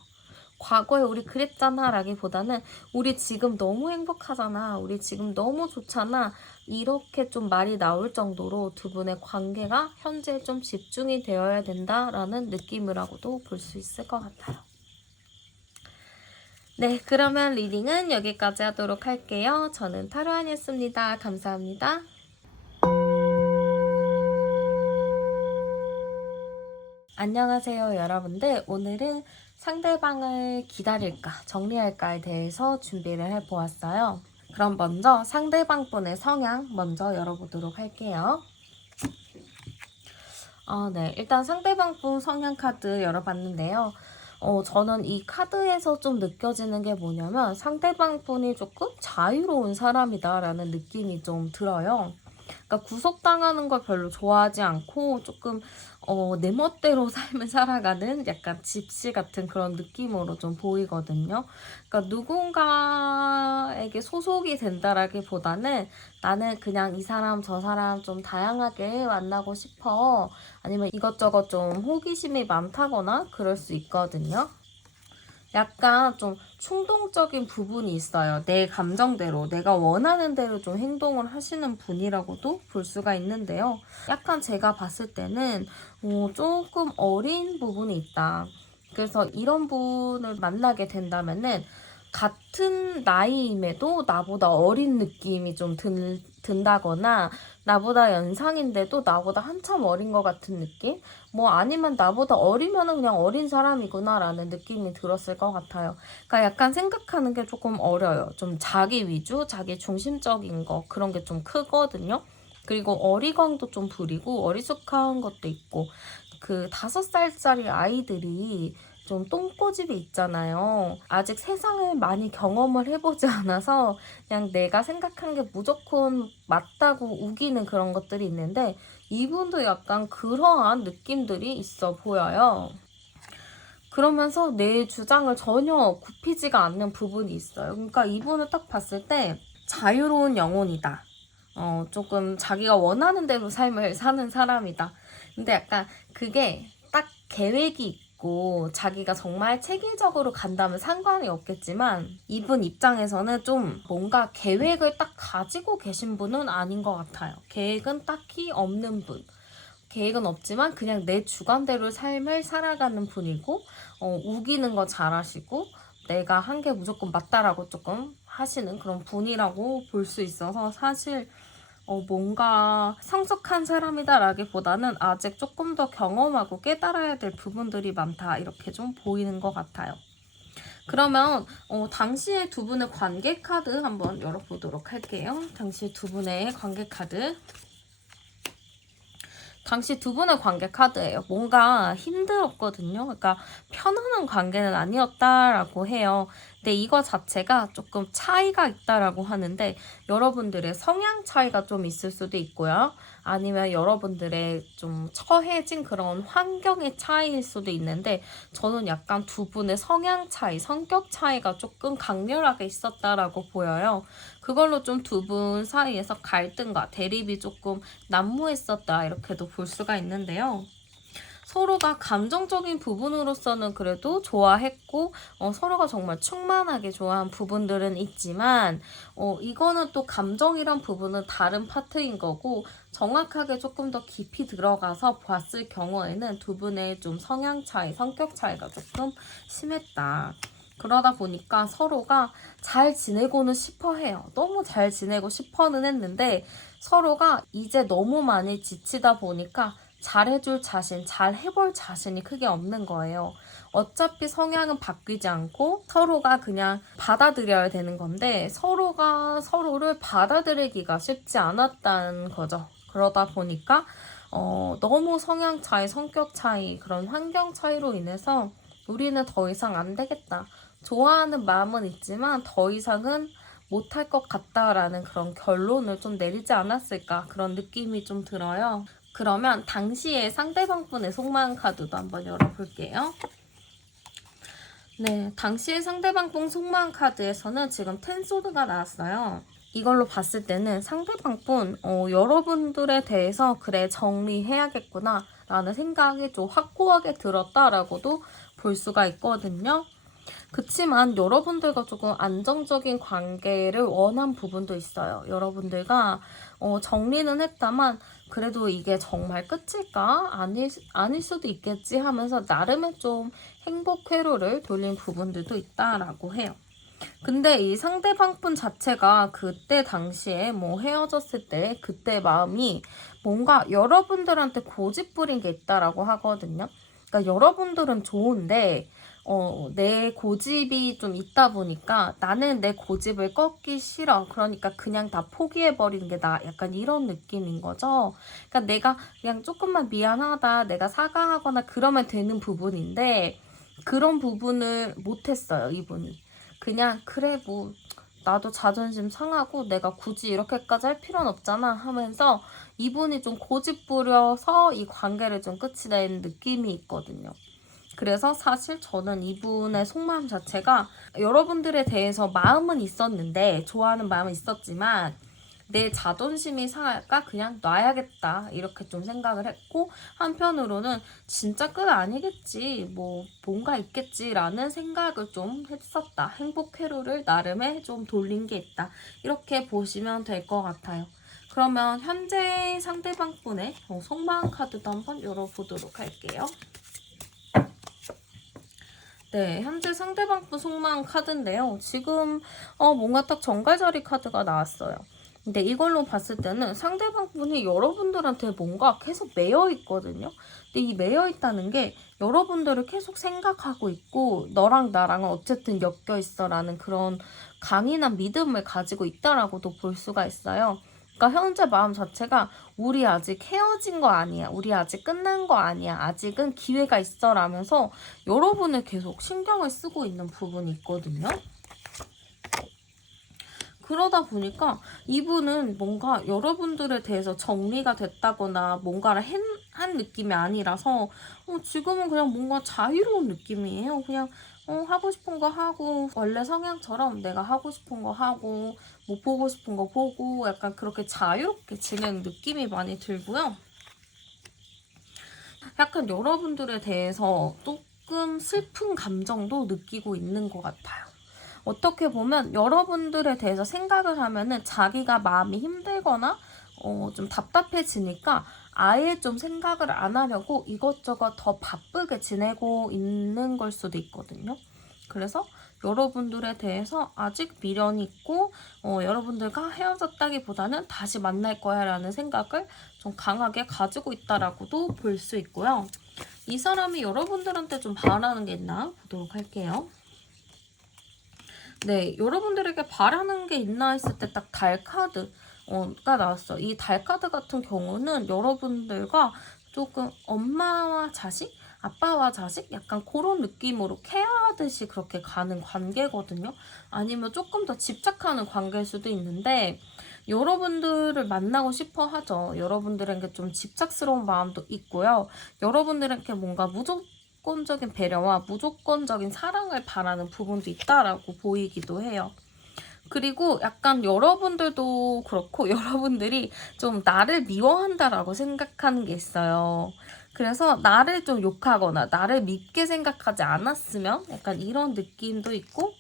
과거에 우리 그랬잖아 라기보다는 우리 지금 너무 행복하잖아, 우리 지금 너무 좋잖아, 이렇게 좀 말이 나올 정도로 두 분의 관계가 현재 좀 집중이 되어야 된다라는 느낌이라고도 볼 수 있을 것 같아요. 네, 그러면 리딩은 여기까지 하도록 할게요. 저는 타로안이었습니다. 감사합니다. 안녕하세요, 여러분들. 오늘은 상대방을 기다릴까, 정리할까에 대해서 준비를 해보았어요. 그럼 먼저 상대방분의 성향 먼저 열어보도록 할게요. 네, 일단 상대방분 성향 카드 열어봤는데요. 저는 이 카드에서 좀 느껴지는 게 뭐냐면 상대방분이 조금 자유로운 사람이다라는 느낌이 좀 들어요. 그러니까 구속당하는 걸 별로 좋아하지 않고 조금 내 멋대로 삶을 살아가는 약간 집시 같은 그런 느낌으로 좀 보이거든요. 그러니까 누군가에게 소속이 된다라기보다는 나는 그냥 이 사람 저 사람 좀 다양하게 만나고 싶어. 아니면 이것저것 좀 호기심이 많다거나 그럴 수 있거든요. 약간 좀 충동적인 부분이 있어요. 내 감정대로, 내가 원하는 대로 좀 행동을 하시는 분이라고도 볼 수가 있는데요. 약간 제가 봤을 때는 조금 어린 부분이 있다. 그래서 이런 분을 만나게 된다면은 같은 나이임에도 나보다 어린 느낌이 좀 든다거나 나보다 연상인데도 나보다 한참 어린 것 같은 느낌? 뭐 아니면 나보다 어리면은 그냥 어린 사람이구나 라는 느낌이 들었을 것 같아요. 그러니까 약간 생각하는 게 조금 어려요. 좀 자기 위주, 자기 중심적인 거 그런 게 좀 크거든요. 그리고 어리광도 좀 부리고 어리숙한 것도 있고 그 5살짜리 아이들이 좀 똥꼬집이 있잖아요. 아직 세상을 많이 경험을 해보지 않아서 그냥 내가 생각한 게 무조건 맞다고 우기는 그런 것들이 있는데 이분도 약간 그러한 느낌들이 있어 보여요. 그러면서 내 주장을 전혀 굽히지가 않는 부분이 있어요. 그러니까 이분을 딱 봤을 때 자유로운 영혼이다. 조금 자기가 원하는 대로 삶을 사는 사람이다. 근데 약간 그게 딱 계획이 있고 자기가 정말 체계적으로 간다면 상관이 없겠지만 이분 입장에서는 좀 뭔가 계획을 딱 가지고 계신 분은 아닌 것 같아요. 계획은 딱히 없는 분. 계획은 없지만 그냥 내 주관대로 삶을 살아가는 분이고 우기는 거 잘하시고 내가 한 게 무조건 맞다라고 조금 하시는 그런 분이라고 볼 수 있어서 사실 뭔가 성숙한 사람이다라기보다는 아직 조금 더 경험하고 깨달아야 될 부분들이 많다 이렇게 좀 보이는 것 같아요. 그러면 당시의 두 분의 관계 카드 한번 열어보도록 할게요. 당시 두 분의 관계 카드. 당시 두 분의 관계 카드예요. 뭔가 힘들었거든요. 그러니까 편안한 관계는 아니었다라고 해요. 근데 이거 자체가 조금 차이가 있다라고 하는데 여러분들의 성향 차이가 좀 있을 수도 있고요. 아니면 여러분들의 좀 처해진 그런 환경의 차이일 수도 있는데 저는 약간 두 분의 성향 차이, 성격 차이가 조금 강렬하게 있었다라고 보여요. 그걸로 좀 두 분 사이에서 갈등과 대립이 조금 난무했었다 이렇게도 볼 수가 있는데요. 서로가 감정적인 부분으로서는 그래도 좋아했고 서로가 정말 충만하게 좋아한 부분들은 있지만 이거는 또 감정이란 부분은 다른 파트인 거고 정확하게 조금 더 깊이 들어가서 봤을 경우에는 두 분의 좀 성향 차이, 성격 차이가 조금 심했다. 그러다 보니까 서로가 잘 지내고는 싶어 해요. 너무 잘 지내고 싶어는 했는데 서로가 이제 너무 많이 지치다 보니까 잘해줄 자신, 잘 해볼 자신이 크게 없는 거예요. 어차피 성향은 바뀌지 않고 서로가 그냥 받아들여야 되는 건데 서로가 서로를 받아들이기가 쉽지 않았다는 거죠. 그러다 보니까 너무 성향 차이, 성격 차이, 그런 환경 차이로 인해서 우리는 더 이상 안 되겠다. 좋아하는 마음은 있지만 더 이상은 못할 것 같다라는 그런 결론을 좀 내리지 않았을까 그런 느낌이 좀 들어요. 그러면 당시에 상대방분의 속마음 카드도 한번 열어볼게요. 네, 당시에 상대방분 속마음 카드에서는 지금 텐소드가 나왔어요. 이걸로 봤을 때는 상대방분 여러분들에 대해서 그래 정리해야겠구나 라는 생각이 좀 확고하게 들었다라고도 볼 수가 있거든요. 그치만 여러분들과 조금 안정적인 관계를 원한 부분도 있어요. 여러분들과 정리는 했다만 그래도 이게 정말 끝일까? 아닐 수도 있겠지 하면서 나름의 좀 행복 회로를 돌린 부분들도 있다라고 해요. 근데 이 상대방 분 자체가 그때 당시에 뭐 헤어졌을 때 그때 마음이 뭔가 여러분들한테 고집 부린 게 있다라고 하거든요. 그러니까 여러분들은 좋은데 내 고집이 좀 있다 보니까 나는 내 고집을 꺾기 싫어. 그러니까 그냥 다 포기해버리는 게 나. 약간 이런 느낌인 거죠. 그러니까 내가 그냥 조금만 미안하다. 내가 사과하거나 그러면 되는 부분인데 그런 부분을 못했어요, 이분이. 그냥 그래 뭐 나도 자존심 상하고 내가 굳이 이렇게까지 할 필요는 없잖아 하면서 이분이 좀 고집 부려서 이 관계를 좀 끝이 낸 느낌이 있거든요. 그래서 사실 저는 이분의 속마음 자체가 여러분들에 대해서 마음은 있었는데 좋아하는 마음은 있었지만 내 자존심이 상할까 그냥 놔야겠다 이렇게 좀 생각을 했고 한편으로는 진짜 끝 아니겠지 뭐 뭔가 있겠지라는 생각을 좀 했었다. 행복 회로를 나름의 좀 돌린 게 있다. 이렇게 보시면 될 것 같아요. 그러면 현재 상대방 분의 속마음 카드도 한번 열어보도록 할게요. 네, 현재 상대방 분 속마음 카드인데요. 지금 뭔가 딱 정갈자리 카드가 나왔어요. 근데 이걸로 봤을 때는 상대방 분이 여러분들한테 뭔가 계속 매여 있거든요. 근데 이 매여 있다는 게 여러분들을 계속 생각하고 있고 너랑 나랑은 어쨌든 엮여 있어라는 그런 강인한 믿음을 가지고 있다라고도 볼 수가 있어요. 그러니까 현재 마음 자체가 우리 아직 헤어진 거 아니야. 우리 아직 끝난 거 아니야. 아직은 기회가 있어 라면서 여러분을 계속 신경을 쓰고 있는 부분이 있거든요. 그러다 보니까 이분은 뭔가 여러분들에 대해서 정리가 됐다거나 뭔가를 한 느낌이 아니라서 지금은 그냥 뭔가 자유로운 느낌이에요. 그냥 하고 싶은 거 하고 원래 성향처럼 내가 하고 싶은 거 하고 뭐 보고 싶은 거 보고 약간 그렇게 자유롭게 지내는 느낌이 많이 들고요. 약간 여러분들에 대해서 조금 슬픈 감정도 느끼고 있는 것 같아요. 어떻게 보면 여러분들에 대해서 생각을 하면은 자기가 마음이 힘들거나 좀 답답해지니까 아예 좀 생각을 안 하려고 이것저것 더 바쁘게 지내고 있는 걸 수도 있거든요. 그래서 여러분들에 대해서 아직 미련이 있고 여러분들과 헤어졌다기보다는 다시 만날 거야 라는 생각을 좀 강하게 가지고 있다라고도 볼 수 있고요. 이 사람이 여러분들한테 좀 바라는 게 있나 보도록 할게요. 네, 여러분들에게 바라는 게 있나 했을 때 딱 달 카드가 나왔어. 이 달 카드 같은 경우는 여러분들과 조금 엄마와 자식? 아빠와 자식? 약간 그런 느낌으로 케어하듯이 그렇게 가는 관계거든요. 아니면 조금 더 집착하는 관계일 수도 있는데 여러분들을 만나고 싶어 하죠. 여러분들에게 좀 집착스러운 마음도 있고요. 여러분들에게 뭔가 무조건적인 배려와 무조건적인 사랑을 바라는 부분도 있다라고 보이기도 해요. 그리고 약간 여러분들도 그렇고 여러분들이 좀 나를 미워한다라고 생각하는 게 있어요. 그래서 나를 좀 욕하거나 나를 밉게 생각하지 않았으면 약간 이런 느낌도 있고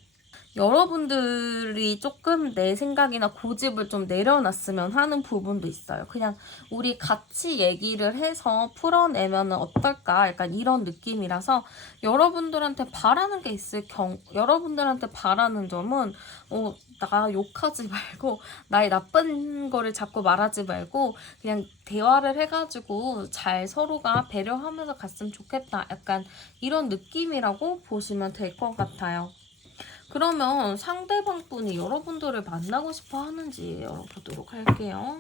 여러분들이 조금 내 생각이나 고집을 좀 내려놨으면 하는 부분도 있어요. 그냥 우리 같이 얘기를 해서 풀어내면 어떨까? 약간 이런 느낌이라서 여러분들한테 바라는 게 여러분들한테 바라는 점은 나 욕하지 말고 나의 나쁜 거를 자꾸 말하지 말고 그냥 대화를 해가지고 잘 서로가 배려하면서 갔으면 좋겠다. 약간 이런 느낌이라고 보시면 될 것 같아요. 그러면 상대방 분이 여러분들을 만나고 싶어 하는지 열어보도록 할게요.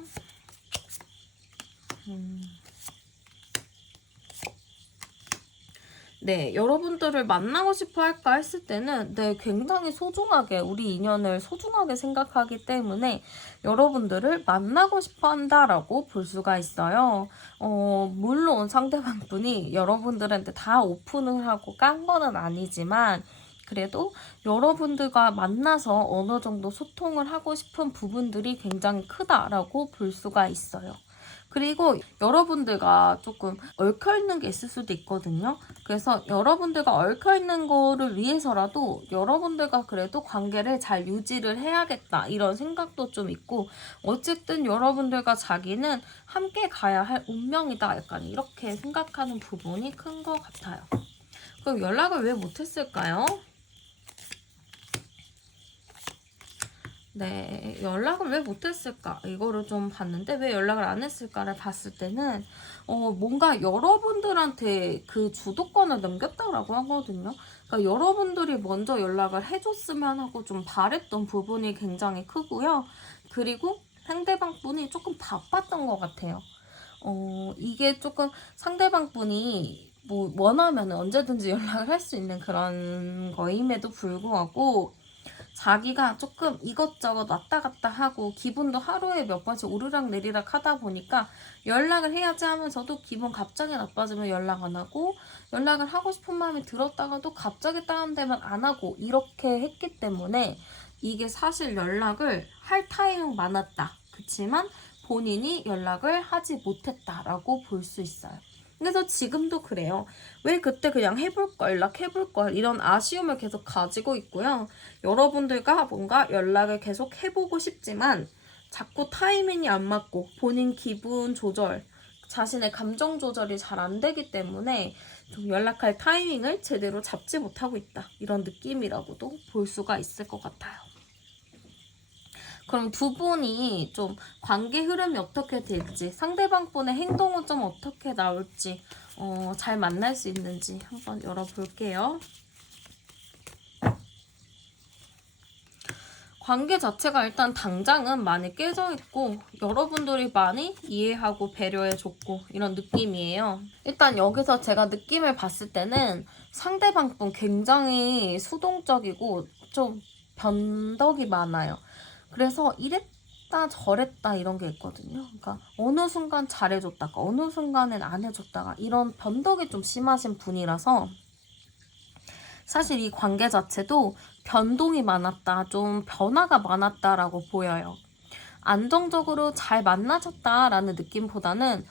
네, 여러분들을 만나고 싶어 할까 했을 때는 굉장히 소중하게 우리 인연을 소중하게 생각하기 때문에 여러분들을 만나고 싶어 한다라고 볼 수가 있어요. 물론 상대방 분이 여러분들한테 다 오픈을 하고 깐 거는 아니지만 그래도 여러분들과 만나서 어느 정도 소통을 하고 싶은 부분들이 굉장히 크다라고 볼 수가 있어요. 그리고 여러분들과 조금 얽혀있는 게 있을 수도 있거든요. 그래서 여러분들과 얽혀있는 거를 위해서라도 여러분들과 그래도 관계를 잘 유지를 해야겠다 이런 생각도 좀 있고, 어쨌든 여러분들과 자기는 함께 가야 할 운명이다 약간 이렇게 생각하는 부분이 큰 것 같아요. 그럼 연락을 왜 못했을까요? 네, 연락을 왜 못했을까? 이거를 좀 봤는데 왜 연락을 안 했을까를 봤을 때는 뭔가 여러분들한테 그 주도권을 넘겼다라고 하거든요. 그러니까 여러분들이 먼저 연락을 해줬으면 하고 좀 바랬던 부분이 굉장히 크고요. 그리고 상대방 분이 조금 바빴던 것 같아요. 이게 조금 상대방 분이 뭐 원하면 언제든지 연락을 할 수 있는 그런 거임에도 불구하고 자기가 조금 이것저것 왔다 갔다 하고 기분도 하루에 몇 번씩 오르락 내리락 하다 보니까 연락을 해야지 하면서도 기분 갑자기 나빠지면 연락 안 하고, 연락을 하고 싶은 마음이 들었다가도 갑자기 다운되면 안 하고 이렇게 했기 때문에 이게 사실 연락을 할 타이밍 많았다. 그치만 본인이 연락을 하지 못했다라고 볼 수 있어요. 그래서 지금도 그래요. 왜 그때 그냥 해볼걸, 연락해볼걸 이런 아쉬움을 계속 가지고 있고요. 여러분들과 뭔가 연락을 계속 해보고 싶지만 자꾸 타이밍이 안 맞고 본인 기분 조절, 자신의 감정 조절이 잘 안 되기 때문에 좀 연락할 타이밍을 제대로 잡지 못하고 있다. 이런 느낌이라고도 볼 수가 있을 것 같아요. 그럼 두 분이 좀 관계 흐름이 어떻게 될지, 상대방 분의 행동은 좀 어떻게 나올지, 잘 만날 수 있는지 한번 열어볼게요. 관계 자체가 일단 당장은 많이 깨져 있고 여러분들이 많이 이해하고 배려해줬고 이런 느낌이에요. 일단 여기서 제가 느낌을 봤을 때는 상대방 분 굉장히 수동적이고 좀 변덕이 많아요. 그래서 이랬다 저랬다 이런 게 있거든요. 그러니까 어느 순간 잘해줬다가 어느 순간엔 안 해줬다가 이런 변덕이 좀 심하신 분이라서 사실 이 관계 자체도 변동이 많았다, 좀 변화가 많았다라고 보여요. 안정적으로 잘 만나셨다라는 느낌보다는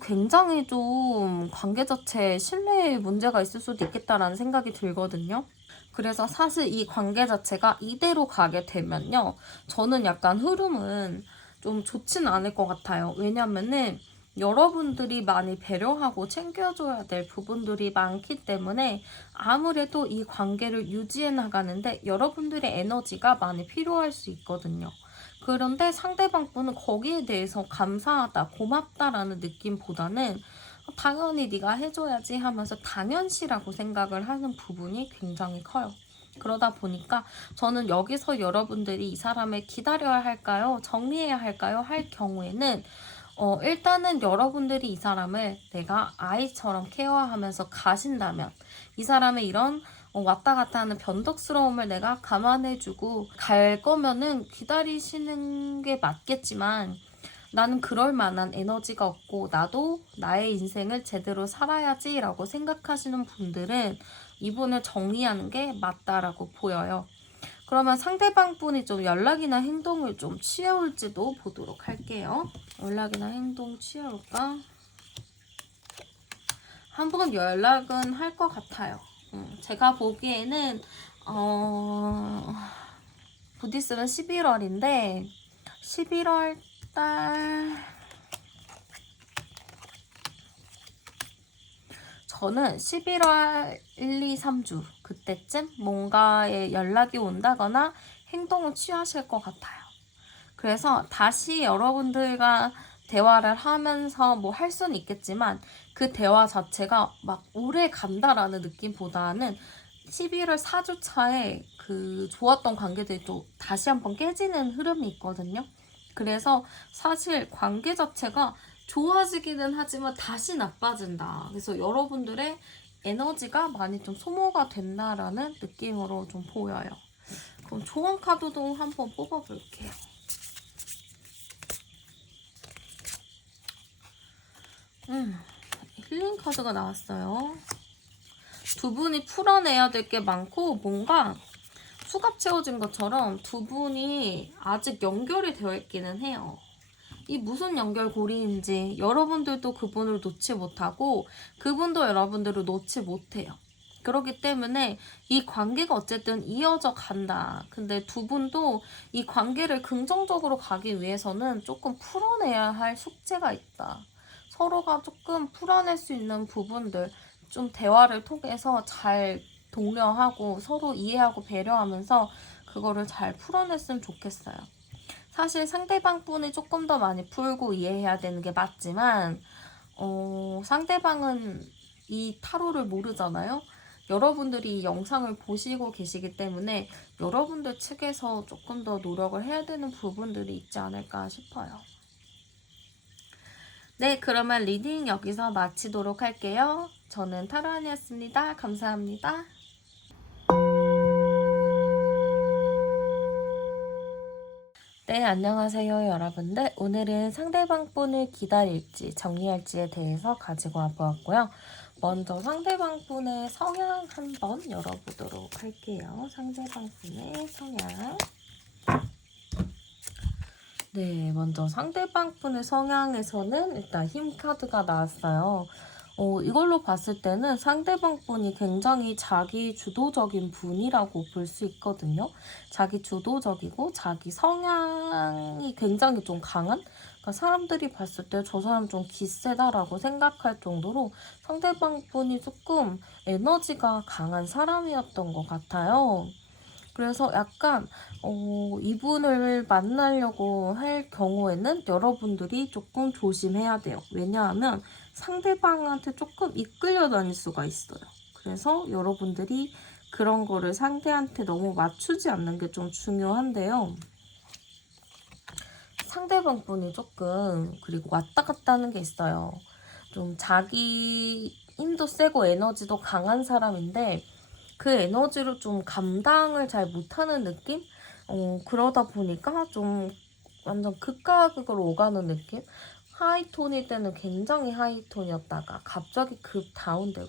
굉장히 좀 관계 자체에 신뢰에 문제가 있을 수도 있겠다라는 생각이 들거든요. 그래서 사실 이 관계 자체가 이대로 가게 되면요, 저는 약간 흐름은 좀 좋지는 않을 것 같아요. 왜냐면은 여러분들이 많이 배려하고 챙겨줘야 될 부분들이 많기 때문에 아무래도 이 관계를 유지해 나가는데 여러분들의 에너지가 많이 필요할 수 있거든요. 그런데 상대방 분은 거기에 대해서 감사하다, 고맙다라는 느낌보다는 당연히 네가 해줘야지 하면서 당연시라고 생각을 하는 부분이 굉장히 커요. 그러다 보니까 저는 여기서 여러분들이 이 사람을 기다려야 할까요? 정리해야 할까요? 할 경우에는 일단은 여러분들이 이 사람을 내가 아이처럼 케어하면서 가신다면 이 사람의 이런 왔다 갔다 하는 변덕스러움을 내가 감안해주고 갈 거면은 기다리시는 게 맞겠지만 나는 그럴 만한 에너지가 없고 나도 나의 인생을 제대로 살아야지 라고 생각하시는 분들은 이분을 정리하는 게 맞다라고 보여요. 그러면 상대방 분이 좀 연락이나 행동을 좀 취해올지도 보도록 할게요. 연락이나 행동 취해올까? 한번 연락은 할 것 같아요. 제가 보기에는 부디스는 11월인데 11월 달 저는 11월 1, 2, 3주 그때쯤 뭔가에 연락이 온다거나 행동을 취하실 것 같아요. 그래서 다시 여러분들과 대화를 하면서 뭐 할 수는 있겠지만 그 대화 자체가 막 오래 간다라는 느낌보다는 11월 4주 차에 그 좋았던 관계들이 또 다시 한번 깨지는 흐름이 있거든요. 그래서 사실 관계 자체가 좋아지기는 하지만 다시 나빠진다. 그래서 여러분들의 에너지가 많이 좀 소모가 된다라는 느낌으로 좀 보여요. 그럼 조언 카드도 한번 뽑아볼게요. 힐링 카드가 나왔어요. 두 분이 풀어내야 될 게 많고 뭔가 수갑 채워진 것처럼 두 분이 아직 연결이 되어 있기는 해요. 이 무슨 연결고리인지 여러분들도 그분을 놓지 못하고 그분도 여러분들을 놓지 못해요. 그렇기 때문에 이 관계가 어쨌든 이어져 간다. 근데 두 분도 이 관계를 긍정적으로 가기 위해서는 조금 풀어내야 할 숙제가 있다. 서로가 조금 풀어낼 수 있는 부분들, 좀 대화를 통해서 잘 독려하고 서로 이해하고 배려하면서 그거를 잘 풀어냈으면 좋겠어요. 사실 상대방 분이 조금 더 많이 풀고 이해해야 되는 게 맞지만, 상대방은 이 타로를 모르잖아요. 여러분들이 영상을 보시고 계시기 때문에 여러분들 측에서 조금 더 노력을 해야 되는 부분들이 있지 않을까 싶어요. 네, 그러면 리딩 여기서 마치도록 할게요. 저는 타로안이었습니다. 감사합니다. 네, 안녕하세요, 여러분들. 오늘은 상대방 분을 기다릴지 정리할지에 대해서 가지고 와보았고요. 먼저 상대방 분의 성향 한번 열어보도록 할게요. 상대방 분의 성향. 네, 먼저 상대방 분의 성향에서는 일단 힘 카드가 나왔어요. 이걸로 봤을 때는 상대방 분이 굉장히 자기 주도적인 분이라고 볼 수 있거든요. 자기 주도적이고 자기 성향이 굉장히 좀 강한? 그러니까 사람들이 봤을 때 저 사람 좀 기세다라고 생각할 정도로 상대방 분이 조금 에너지가 강한 사람이었던 것 같아요. 그래서 약간 이분을 만나려고 할 경우에는 여러분들이 조금 조심해야 돼요. 왜냐하면 상대방한테 조금 이끌려 다닐 수가 있어요. 그래서 여러분들이 그런 거를 상대한테 너무 맞추지 않는 게 좀 중요한데요. 상대방 분이 조금 그리고 왔다 갔다 하는 게 있어요. 좀 자기 힘도 세고 에너지도 강한 사람인데 그 에너지를 좀 감당을 잘 못하는 느낌? 그러다 보니까 좀 완전 극과 극으로 오가는 느낌? 하이톤일 때는 굉장히 하이톤이었다가 갑자기 급 다운되고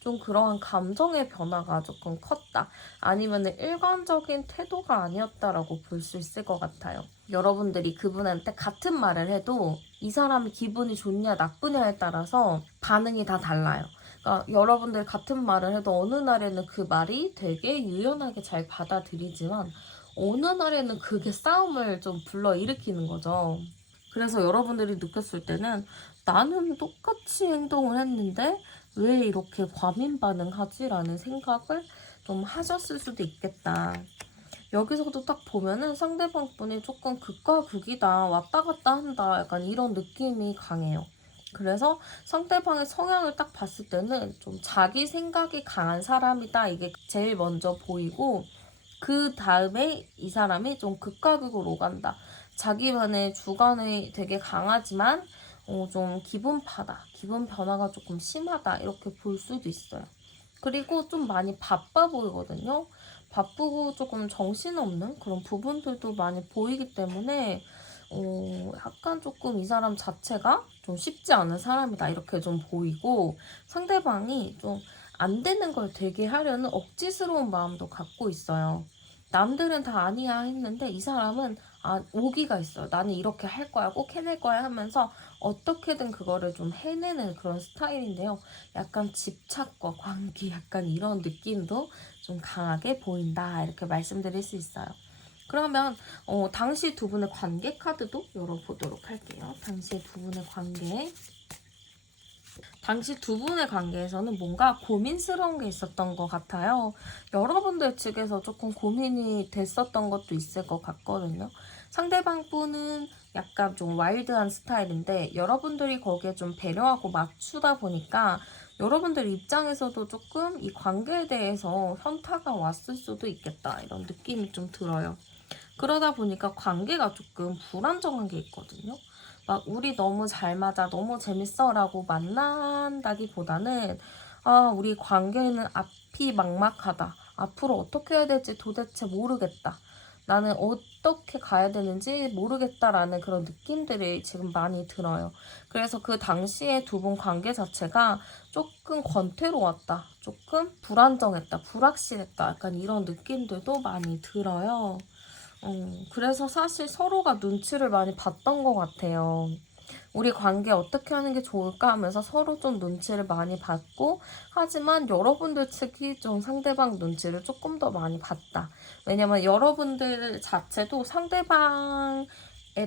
좀 그러한 감정의 변화가 조금 컸다. 아니면 일관적인 태도가 아니었다라고 볼 수 있을 것 같아요. 여러분들이 그분한테 같은 말을 해도 이 사람이 기분이 좋냐 나쁘냐에 따라서 반응이 다 달라요. 그러니까 여러분들 같은 말을 해도 어느 날에는 그 말이 되게 유연하게 잘 받아들이지만 어느 날에는 그게 싸움을 좀 불러일으키는 거죠. 그래서 여러분들이 느꼈을 때는 나는 똑같이 행동을 했는데 왜 이렇게 과민 반응하지? 라는 생각을 좀 하셨을 수도 있겠다. 여기서도 딱 보면은 상대방 분이 조금 극과 극이다, 왔다 갔다 한다, 약간 이런 느낌이 강해요. 그래서 상대방의 성향을 딱 봤을 때는 좀 자기 생각이 강한 사람이다, 이게 제일 먼저 보이고, 그 다음에 이 사람이 좀 극과 극으로 간다. 자기만의 주관이 되게 강하지만 좀 기분파다. 기분 변화가 조금 심하다. 이렇게 볼 수도 있어요. 그리고 좀 많이 바빠 보이거든요. 바쁘고 조금 정신없는 그런 부분들도 많이 보이기 때문에 약간 조금 이 사람 자체가 좀 쉽지 않은 사람이다. 이렇게 좀 보이고 상대방이 좀 안 되는 걸 되게 하려는 억지스러운 마음도 갖고 있어요. 남들은 다 아니야 했는데 이 사람은 오기가 있어요. 나는 이렇게 할 거야, 꼭 해낼 거야 하면서 어떻게든 그거를 좀 해내는 그런 스타일인데요. 약간 집착과 관계 약간 이런 느낌도 좀 강하게 보인다 이렇게 말씀드릴 수 있어요. 그러면 당시 두 분의 관계 카드도 열어보도록 할게요. 당시 두 분의 관계. 당시 두 분의 관계에서는 뭔가 고민스러운 게 있었던 것 같아요. 여러분들 측에서 조금 고민이 됐었던 것도 있을 것 같거든요. 상대방 분은 약간 좀 와일드한 스타일인데 여러분들이 거기에 좀 배려하고 맞추다 보니까 여러분들 입장에서도 조금 이 관계에 대해서 현타가 왔을 수도 있겠다 이런 느낌이 좀 들어요. 그러다 보니까 관계가 조금 불안정한 게 있거든요. 막 우리 너무 잘 맞아, 너무 재밌어 라고 만난다기보다는 우리 관계는 앞이 막막하다. 앞으로 어떻게 해야 될지 도대체 모르겠다. 나는 어떻게 가야 되는지 모르겠다라는 그런 느낌들이 지금 많이 들어요. 그래서 그 당시에 두 분 관계 자체가 조금 권태로웠다. 조금 불안정했다. 불확실했다. 약간 이런 느낌들도 많이 들어요. 그래서 사실 서로가 눈치를 많이 봤던 것 같아요. 우리 관계 어떻게 하는 게 좋을까 하면서 서로 좀 눈치를 많이 봤고, 하지만 여러분들 측이 좀 상대방 눈치를 조금 더 많이 봤다. 왜냐면 여러분들 자체도 상대방에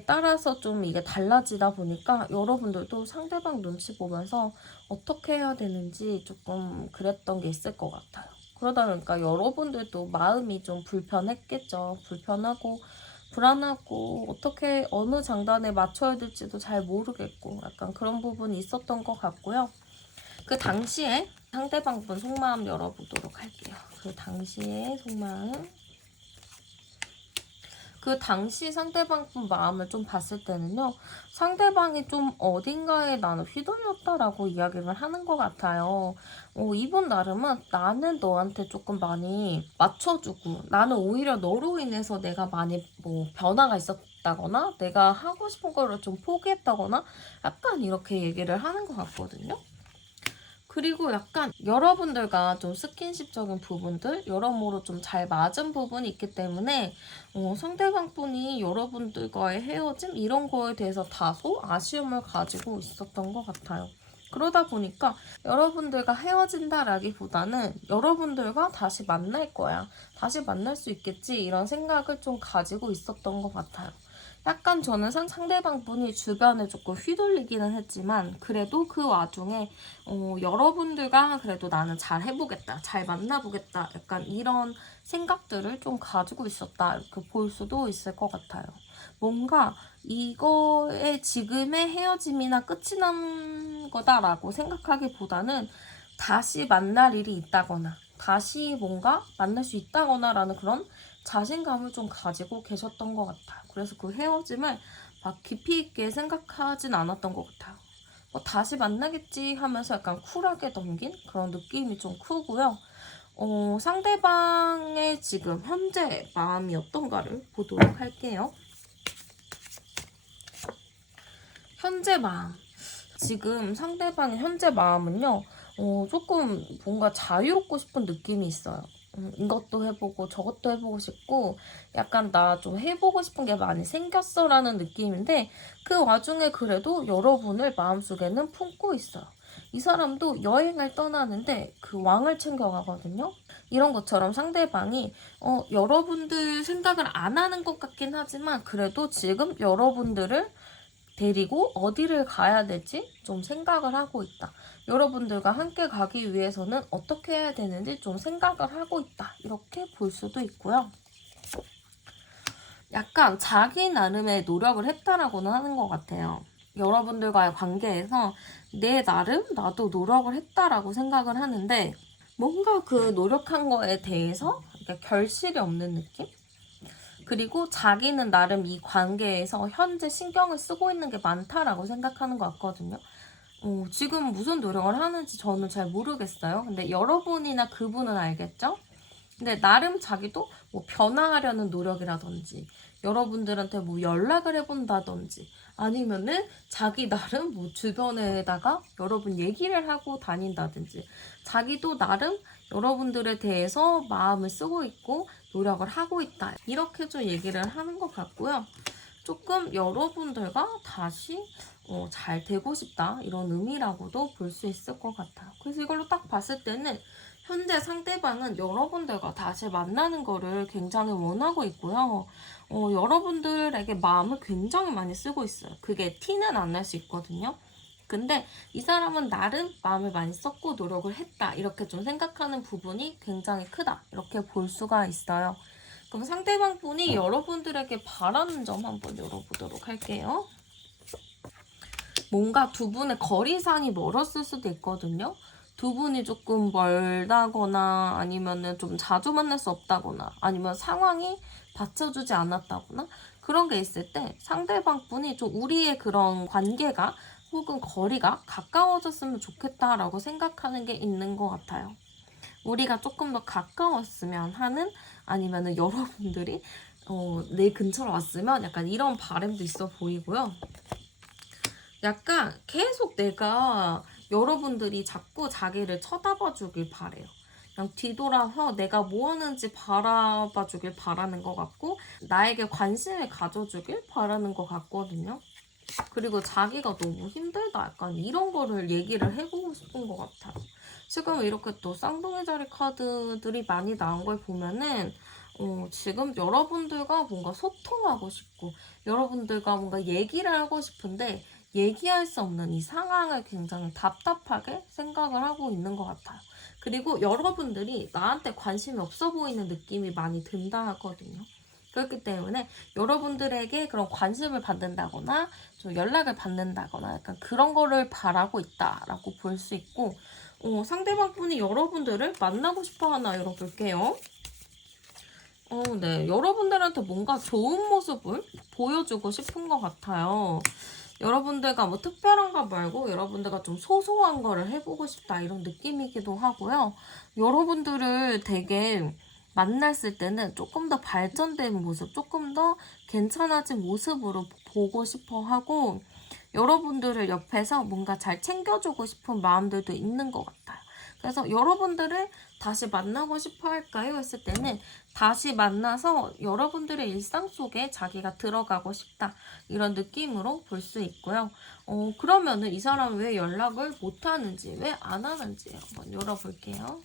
따라서 좀 이게 달라지다 보니까 여러분들도 상대방 눈치 보면서 어떻게 해야 되는지 조금 그랬던 게 있을 것 같아요. 그러다 보니까 여러분들도 마음이 좀 불편했겠죠. 불편하고 불안하고 어떻게 어느 장단에 맞춰야 될지도 잘 모르겠고 약간 그런 부분이 있었던 것 같고요. 그 당시에 상대방 분 속마음 열어보도록 할게요. 그 당시의 속마음. 그 당시 상대방 분 마음을 좀 봤을 때는요. 상대방이 좀 어딘가에 나는 휘둘렸다라고 이야기를 하는 것 같아요. 이분 나름은 나는 너한테 조금 많이 맞춰주고 나는 오히려 너로 인해서 내가 많이 뭐 변화가 있었다거나 내가 하고 싶은 거를 좀 포기했다거나 약간 이렇게 얘기를 하는 것 같거든요. 그리고 약간 여러분들과 좀 스킨십적인 부분들, 여러모로 좀 잘 맞은 부분이 있기 때문에 상대방 분이 여러분들과의 헤어짐 이런 거에 대해서 다소 아쉬움을 가지고 있었던 것 같아요. 그러다 보니까 여러분들과 헤어진다라기보다는 여러분들과 다시 만날 거야. 다시 만날 수 있겠지 이런 생각을 좀 가지고 있었던 것 같아요. 약간 저는 상대방 분이 주변에 조금 휘둘리기는 했지만 그래도 그 와중에 여러분들과 그래도 나는 잘 해보겠다, 잘 만나보겠다 약간 이런 생각들을 좀 가지고 있었다 이렇게 볼 수도 있을 것 같아요. 뭔가 이거에 지금의 헤어짐이나 끝이 난 거다라고 생각하기보다는 다시 만날 일이 있다거나 다시 뭔가 만날 수 있다거나라는 그런 자신감을 좀 가지고 계셨던 것 같아요. 그래서 그 헤어짐을 막 깊이 있게 생각하진 않았던 것 같아요. 다시 만나겠지 하면서 약간 쿨하게 넘긴 그런 느낌이 좀 크고요. 상대방의 지금 현재 마음이 어떤가를 보도록 할게요. 현재 마음. 지금 상대방의 현재 마음은요, 조금 뭔가 자유롭고 싶은 느낌이 있어요. 이것도 해보고 저것도 해보고 싶고 약간 나 좀 해보고 싶은 게 많이 생겼어라는 느낌인데 그 와중에 그래도 여러분을 마음속에는 품고 있어요. 이 사람도 여행을 떠나는데 그 왕을 챙겨가거든요. 이런 것처럼 상대방이 여러분들 생각을 안 하는 것 같긴 하지만 그래도 지금 여러분들을 데리고 어디를 가야 될지 좀 생각을 하고 있다. 여러분들과 함께 가기 위해서는 어떻게 해야 되는지 좀 생각을 하고 있다. 이렇게 볼 수도 있고요. 약간 자기 나름의 노력을 했다라고는 하는 것 같아요. 여러분들과의 관계에서 내 나름 나도 노력을 했다라고 생각을 하는데 뭔가 그 노력한 거에 대해서 결실이 없는 느낌? 그리고 자기는 나름 이 관계에서 현재 신경을 쓰고 있는 게 많다라고 생각하는 것 같거든요. 지금 무슨 노력을 하는지 저는 잘 모르겠어요. 근데 여러분이나 그분은 알겠죠? 근데 나름 자기도 뭐 변화하려는 노력이라든지 여러분들한테 뭐 연락을 해본다든지 아니면은 자기 나름 뭐 주변에다가 여러분 얘기를 하고 다닌다든지 자기도 나름 여러분들에 대해서 마음을 쓰고 있고 노력을 하고 있다. 이렇게 좀 얘기를 하는 것 같고요. 조금 여러분들과 다시 잘 되고 싶다 이런 의미라고도 볼 수 있을 것 같아요. 그래서 이걸로 딱 봤을 때는 현재 상대방은 여러분들과 다시 만나는 거를 굉장히 원하고 있고요. 여러분들에게 마음을 굉장히 많이 쓰고 있어요. 그게 티는 안 날 수 있거든요. 근데 이 사람은 나름 마음을 많이 썼고 노력을 했다. 이렇게 좀 생각하는 부분이 굉장히 크다. 이렇게 볼 수가 있어요. 그럼 상대방 분이 여러분들에게 바라는 점 한번 열어보도록 할게요. 뭔가 두 분의 거리상이 멀었을 수도 있거든요. 두 분이 조금 멀다거나 아니면은 좀 자주 만날 수 없다거나 아니면 상황이 받쳐주지 않았다거나 그런 게 있을 때 상대방 분이 좀 우리의 그런 관계가 혹은 거리가 가까워졌으면 좋겠다라고 생각하는 게 있는 것 같아요. 우리가 조금 더 가까웠으면 하는 아니면은 여러분들이 내 근처로 왔으면 약간 이런 바람도 있어 보이고요. 약간 계속 내가 여러분들이 자꾸 자기를 쳐다봐 주길 바래요. 그냥 뒤돌아서 내가 뭐 하는지 바라봐 주길 바라는 것 같고, 나에게 관심을 가져주길 바라는 것 같거든요. 그리고 자기가 너무 힘들다, 약간 이런 거를 얘기를 해보고 싶은 것 같아요. 지금 이렇게 또 쌍둥이 자리 카드들이 많이 나온 걸 보면은 지금 여러분들과 뭔가 소통하고 싶고, 여러분들과 뭔가 얘기를 하고 싶은데 얘기할 수 없는 이 상황을 굉장히 답답하게 생각을 하고 있는 것 같아요. 그리고 여러분들이 나한테 관심이 없어 보이는 느낌이 많이 든다 하거든요. 그렇기 때문에 여러분들에게 그런 관심을 받는다거나 좀 연락을 받는다거나 약간 그런 거를 바라고 있다라고 볼 수 있고, 상대방 분이 여러분들을 만나고 싶어 하나 열어볼게요. 네. 여러분들한테 뭔가 좋은 모습을 보여주고 싶은 것 같아요. 여러분들과 뭐 특별한 거 말고 여러분들과 좀 소소한 거를 해보고 싶다 이런 느낌이기도 하고요. 여러분들을 되게 만났을 때는 조금 더 발전된 모습, 조금 더 괜찮아진 모습으로 보고 싶어 하고, 여러분들을 옆에서 뭔가 잘 챙겨주고 싶은 마음들도 있는 것 같아요. 그래서 여러분들을 다시 만나고 싶어 할까요? 했을 때는 다시 만나서 여러분들의 일상 속에 자기가 들어가고 싶다. 이런 느낌으로 볼 수 있고요. 그러면은 이 사람은 왜 연락을 못 하는지, 왜 안 하는지 한번 열어볼게요.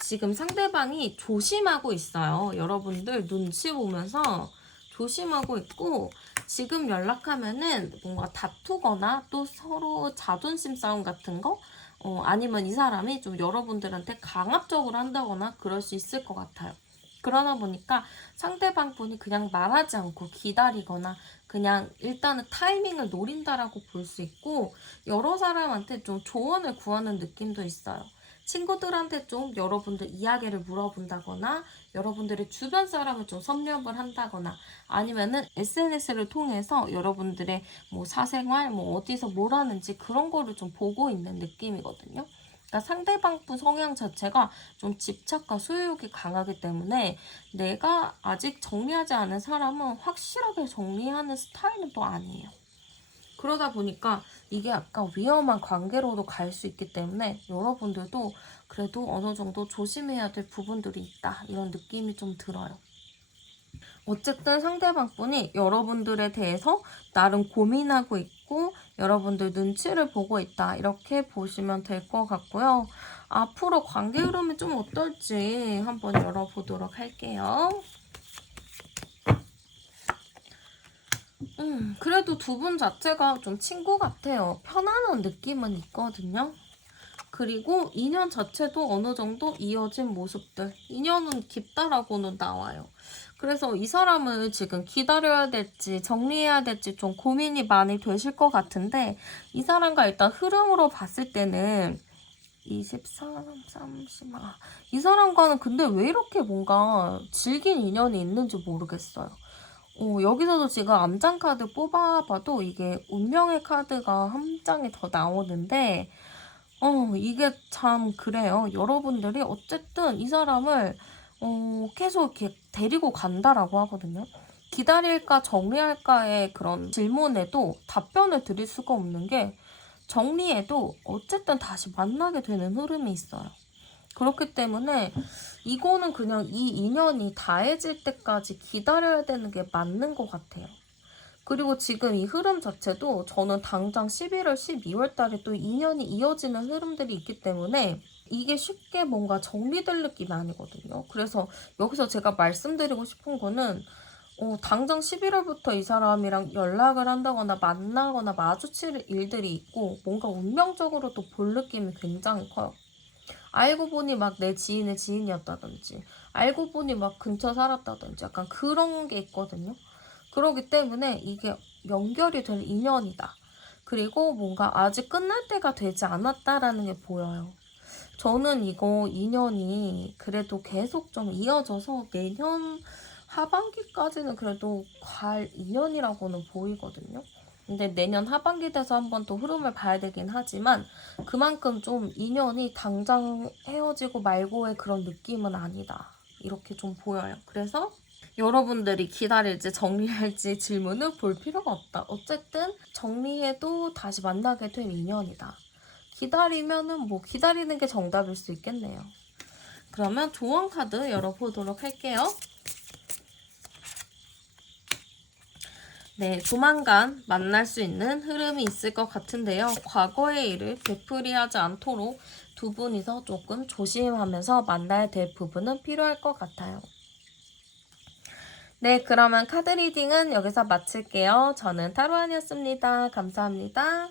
지금 상대방이 조심하고 있어요. 여러분들 눈치 보면서 조심하고 있고, 지금 연락하면은 뭔가 다투거나 또 서로 자존심 싸움 같은 거, 아니면 이 사람이 좀 여러분들한테 강압적으로 한다거나 그럴 수 있을 것 같아요. 그러다 보니까 상대방 분이 그냥 말하지 않고 기다리거나 그냥 일단은 타이밍을 노린다라고 볼 수 있고, 여러 사람한테 좀 조언을 구하는 느낌도 있어요. 친구들한테 좀 여러분들 이야기를 물어본다거나 여러분들의 주변 사람을 좀 섭렵을 한다거나, 아니면은 SNS를 통해서 여러분들의 뭐 사생활, 뭐 어디서 뭘 하는지 그런 거를 좀 보고 있는 느낌이거든요. 그러니까 상대방 분 성향 자체가 좀 집착과 소유욕이 강하기 때문에 내가 아직 정리하지 않은 사람은 확실하게 정리하는 스타일은 또 아니에요. 그러다 보니까 이게 약간 위험한 관계로도 갈 수 있기 때문에 여러분들도 그래도 어느 정도 조심해야 될 부분들이 있다. 이런 느낌이 좀 들어요. 어쨌든 상대방 분이 여러분들에 대해서 나름 고민하고 있고 여러분들 눈치를 보고 있다. 이렇게 보시면 될 것 같고요. 앞으로 관계 흐름이 좀 어떨지 한번 열어보도록 할게요. 그래도 두 분 자체가 좀 친구 같아요. 편안한 느낌은 있거든요. 그리고 인연 자체도 어느 정도 이어진 모습들. 인연은 깊다라고는 나와요. 그래서 이 사람을 지금 기다려야 될지 정리해야 될지 좀 고민이 많이 되실 것 같은데, 이 사람과 일단 흐름으로 봤을 때는 24, 30, 이 사람과는 근데 왜 이렇게 뭔가 질긴 인연이 있는지 모르겠어요. 여기서도 지금 암장 카드 뽑아봐도 이게 운명의 카드가 한 장이 더 나오는데, 이게 참 그래요. 여러분들이 어쨌든 이 사람을 계속 이렇게 데리고 간다라고 하거든요. 기다릴까 정리할까의 그런 질문에도 답변을 드릴 수가 없는 게, 정리해도 어쨌든 다시 만나게 되는 흐름이 있어요. 그렇기 때문에 이거는 그냥 이 인연이 다해질 때까지 기다려야 되는 게 맞는 것 같아요. 그리고 지금 이 흐름 자체도 저는 당장 11월, 12월 달에 또 인연이 이어지는 흐름들이 있기 때문에 이게 쉽게 뭔가 정리될 느낌이 아니거든요. 그래서 여기서 제가 말씀드리고 싶은 거는 당장 11월부터 이 사람이랑 연락을 한다거나 만나거나 마주칠 일들이 있고 뭔가 운명적으로 또 볼 느낌이 굉장히 커요. 알고 보니 막 내 지인의 지인이었다든지, 알고 보니 막 근처 살았다든지 약간 그런 게 있거든요. 그러기 때문에 이게 연결이 될 인연이다. 그리고 뭔가 아직 끝날 때가 되지 않았다라는 게 보여요. 저는 이거 인연이 그래도 계속 좀 이어져서 내년 하반기까지는 그래도 갈 인연이라고는 보이거든요. 근데 내년 하반기 돼서 한번 또 흐름을 봐야 되긴 하지만 그만큼 좀 인연이 당장 헤어지고 말고의 그런 느낌은 아니다. 이렇게 좀 보여요. 그래서 여러분들이 기다릴지 정리할지 질문은 볼 필요가 없다. 어쨌든 정리해도 다시 만나게 된 인연이다. 기다리면은 뭐 기다리는 게 정답일 수 있겠네요. 그러면 조언 카드 열어보도록 할게요. 네, 조만간 만날 수 있는 흐름이 있을 것 같은데요. 과거의 일을 되풀이하지 않도록 두 분이서 조금 조심하면서 만나야 될 부분은 필요할 것 같아요. 네, 그러면 카드 리딩은 여기서 마칠게요. 저는 타로안이었습니다. 감사합니다.